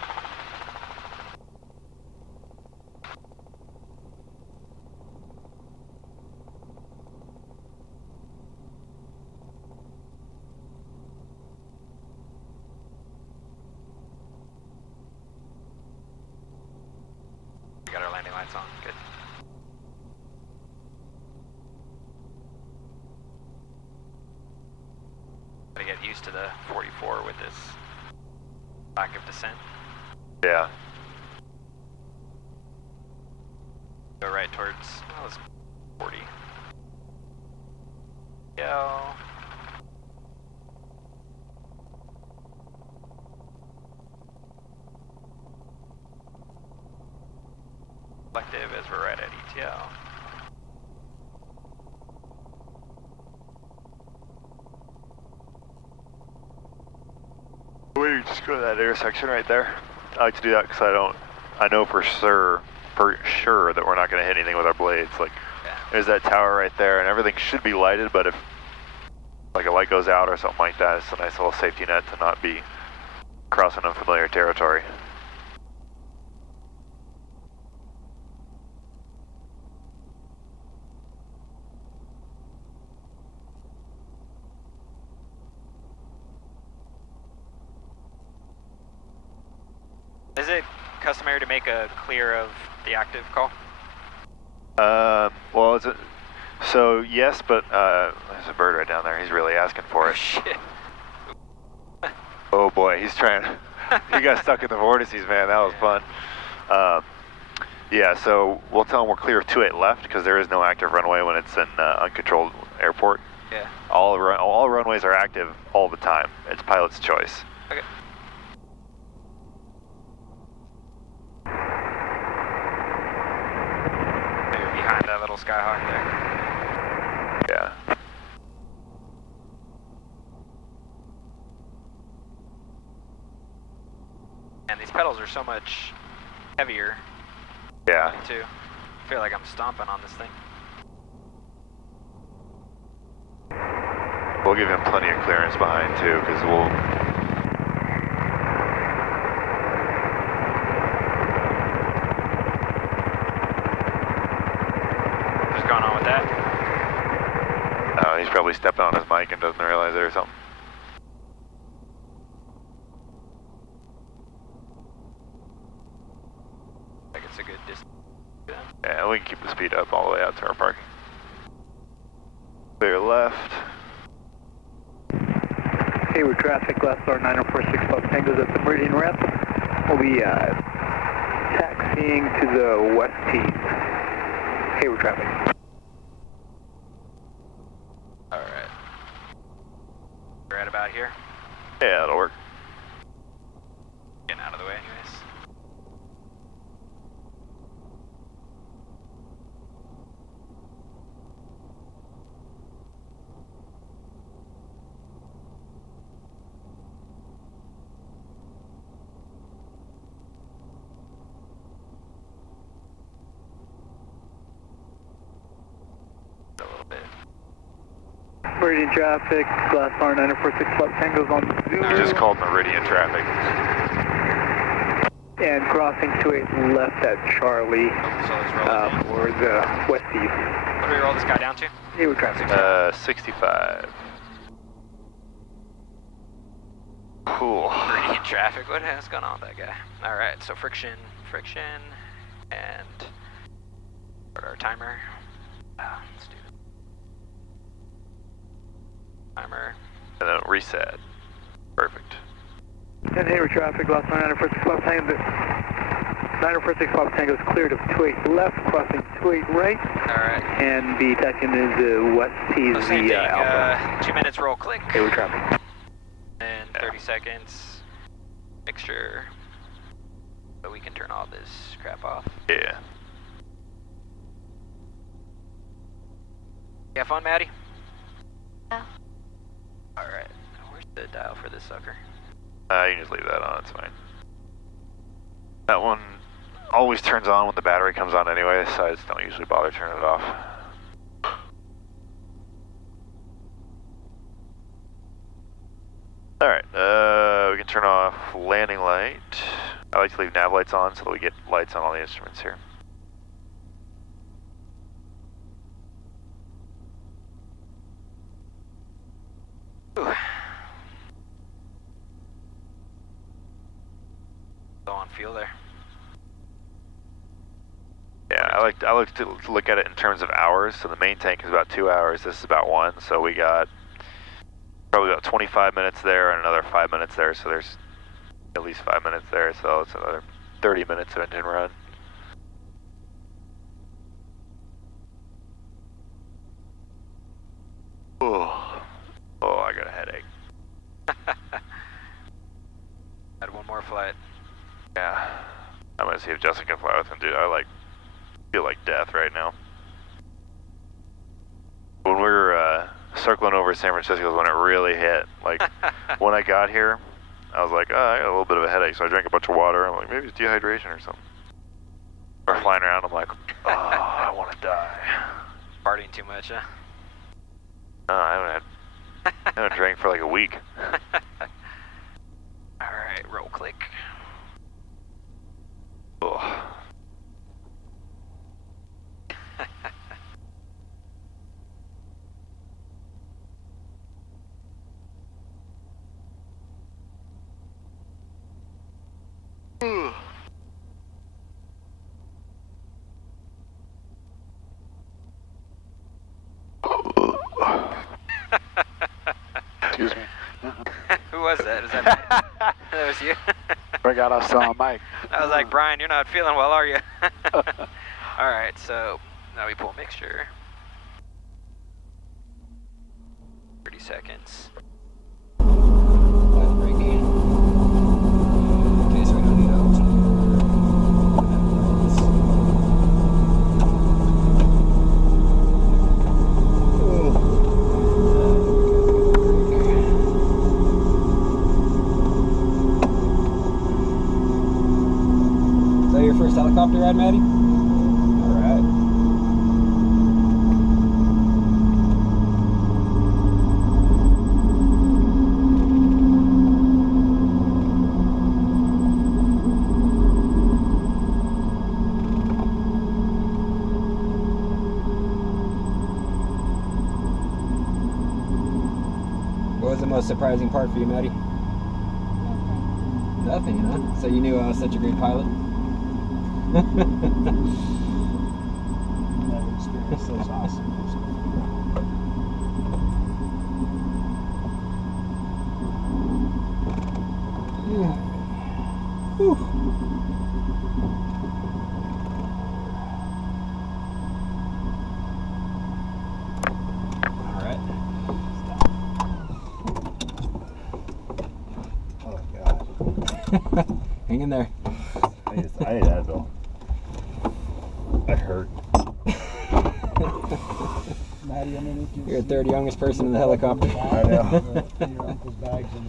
We got our landing lights on, good. Gotta get used to the 44 with this lack of descent. Yeah. Go right towards, oh, it's 40. Go. Collective as we're right at ETL. We just go to that intersection right there. I like to do that because I know for sure that we're not going to hit anything with our blades. Like, there's that tower right there, and everything should be lighted, but if like a light goes out or something like that, it's a nice little safety net to not be crossing unfamiliar territory. Is it customary to make a clear of the active call? Well, so yes, but there's a bird right down there. He's really asking for it. Shit. Oh boy, he's trying. He got stuck in the vortices, man. That was fun. Yeah, so we'll tell him we're clear of 28 left because there is no active runway when it's an uncontrolled airport. Yeah. All runways are active all the time. It's pilot's choice. Okay. You're behind that little Skyhawk there. Yeah. And these pedals are so much heavier. Yeah. Too. I feel like I'm stomping on this thing. We'll give him plenty of clearance behind too, because we'll. What's going on with that? He's probably stepping on his mic and doesn't realize it or something. Like it's a good distance. Yeah, we can keep the speed up all the way out to our parking. Clear left. Hayward traffic, last R 9046 Los Tango's at the Meridian ramp. We'll be taxiing to the west tees. Hayward traffic. Alright. Right about here. Yeah, that'll work. Getting out of the way anyways. A little bit. Meridian traffic, last R 9046 Los Tango's on Zulu. They're just called Meridian traffic. And crossing 28 left at Charlie for the west tees. What do we roll this guy down to? Hayward traffic. 65. Cool. Meridian traffic. What has gone on with that guy? Alright, so friction, and start our timer. Let's do it. Timer. And then reset. Perfect. And Hayward traffic, last R 9046 Los Tango. 9046 Los Tango is cleared of 28 left, crossing 28 right. Alright. And be taken into west tees So same thing, Alpha. 2 minutes roll click. Hayward traffic. And 30 seconds. Make sure that we can turn all this crap off. Yeah. You have fun, Maddie? Yeah. Alright. Where's the dial for this sucker? You can just leave that on, it's fine. That one always turns on when the battery comes on anyway, so I just don't usually bother turning it off. Alright, we can turn off landing light. I like to leave nav lights on so that we get lights on all the instruments here. Ooh. Go on fuel there. Yeah, I like to look at it in terms of hours. So the main tank is about 2 hours. This is about 1. So we got probably about 25 minutes there and another 5 minutes there. So there's at least 5 minutes there. So it's another 30 minutes of engine run. Oh, I got a headache. Had one more flight. Yeah, I'm gonna see if Justin can fly with him, dude. I like death right now. When we were circling over San Francisco is when it really hit. Like, when I got here, I was like, oh, I got a little bit of a headache, so I drank a bunch of water. I'm like, maybe it's dehydration or something. We're flying around, I'm like, oh, I want to die. Partying too much, huh? No, I haven't drank for like a week. Alright, roll click. Oh. Excuse me. Who was that? Was that that was you? I got us on mic. I was like, Brian, you're not feeling well, are you? Alright, so now we pull mixture. 30 seconds. Okay, so we don't need Is that your first helicopter ride, Maddie? Alright. What was the most surprising part for you, Maddie? Nothing, huh? So you knew I was such a great pilot? Never experienced those awesome. Alright. Oh God. Hang in there. I ate Advil. I hurt. Maddie, underneath You're the third youngest person in the helicopter. I know. Your uncle's bags in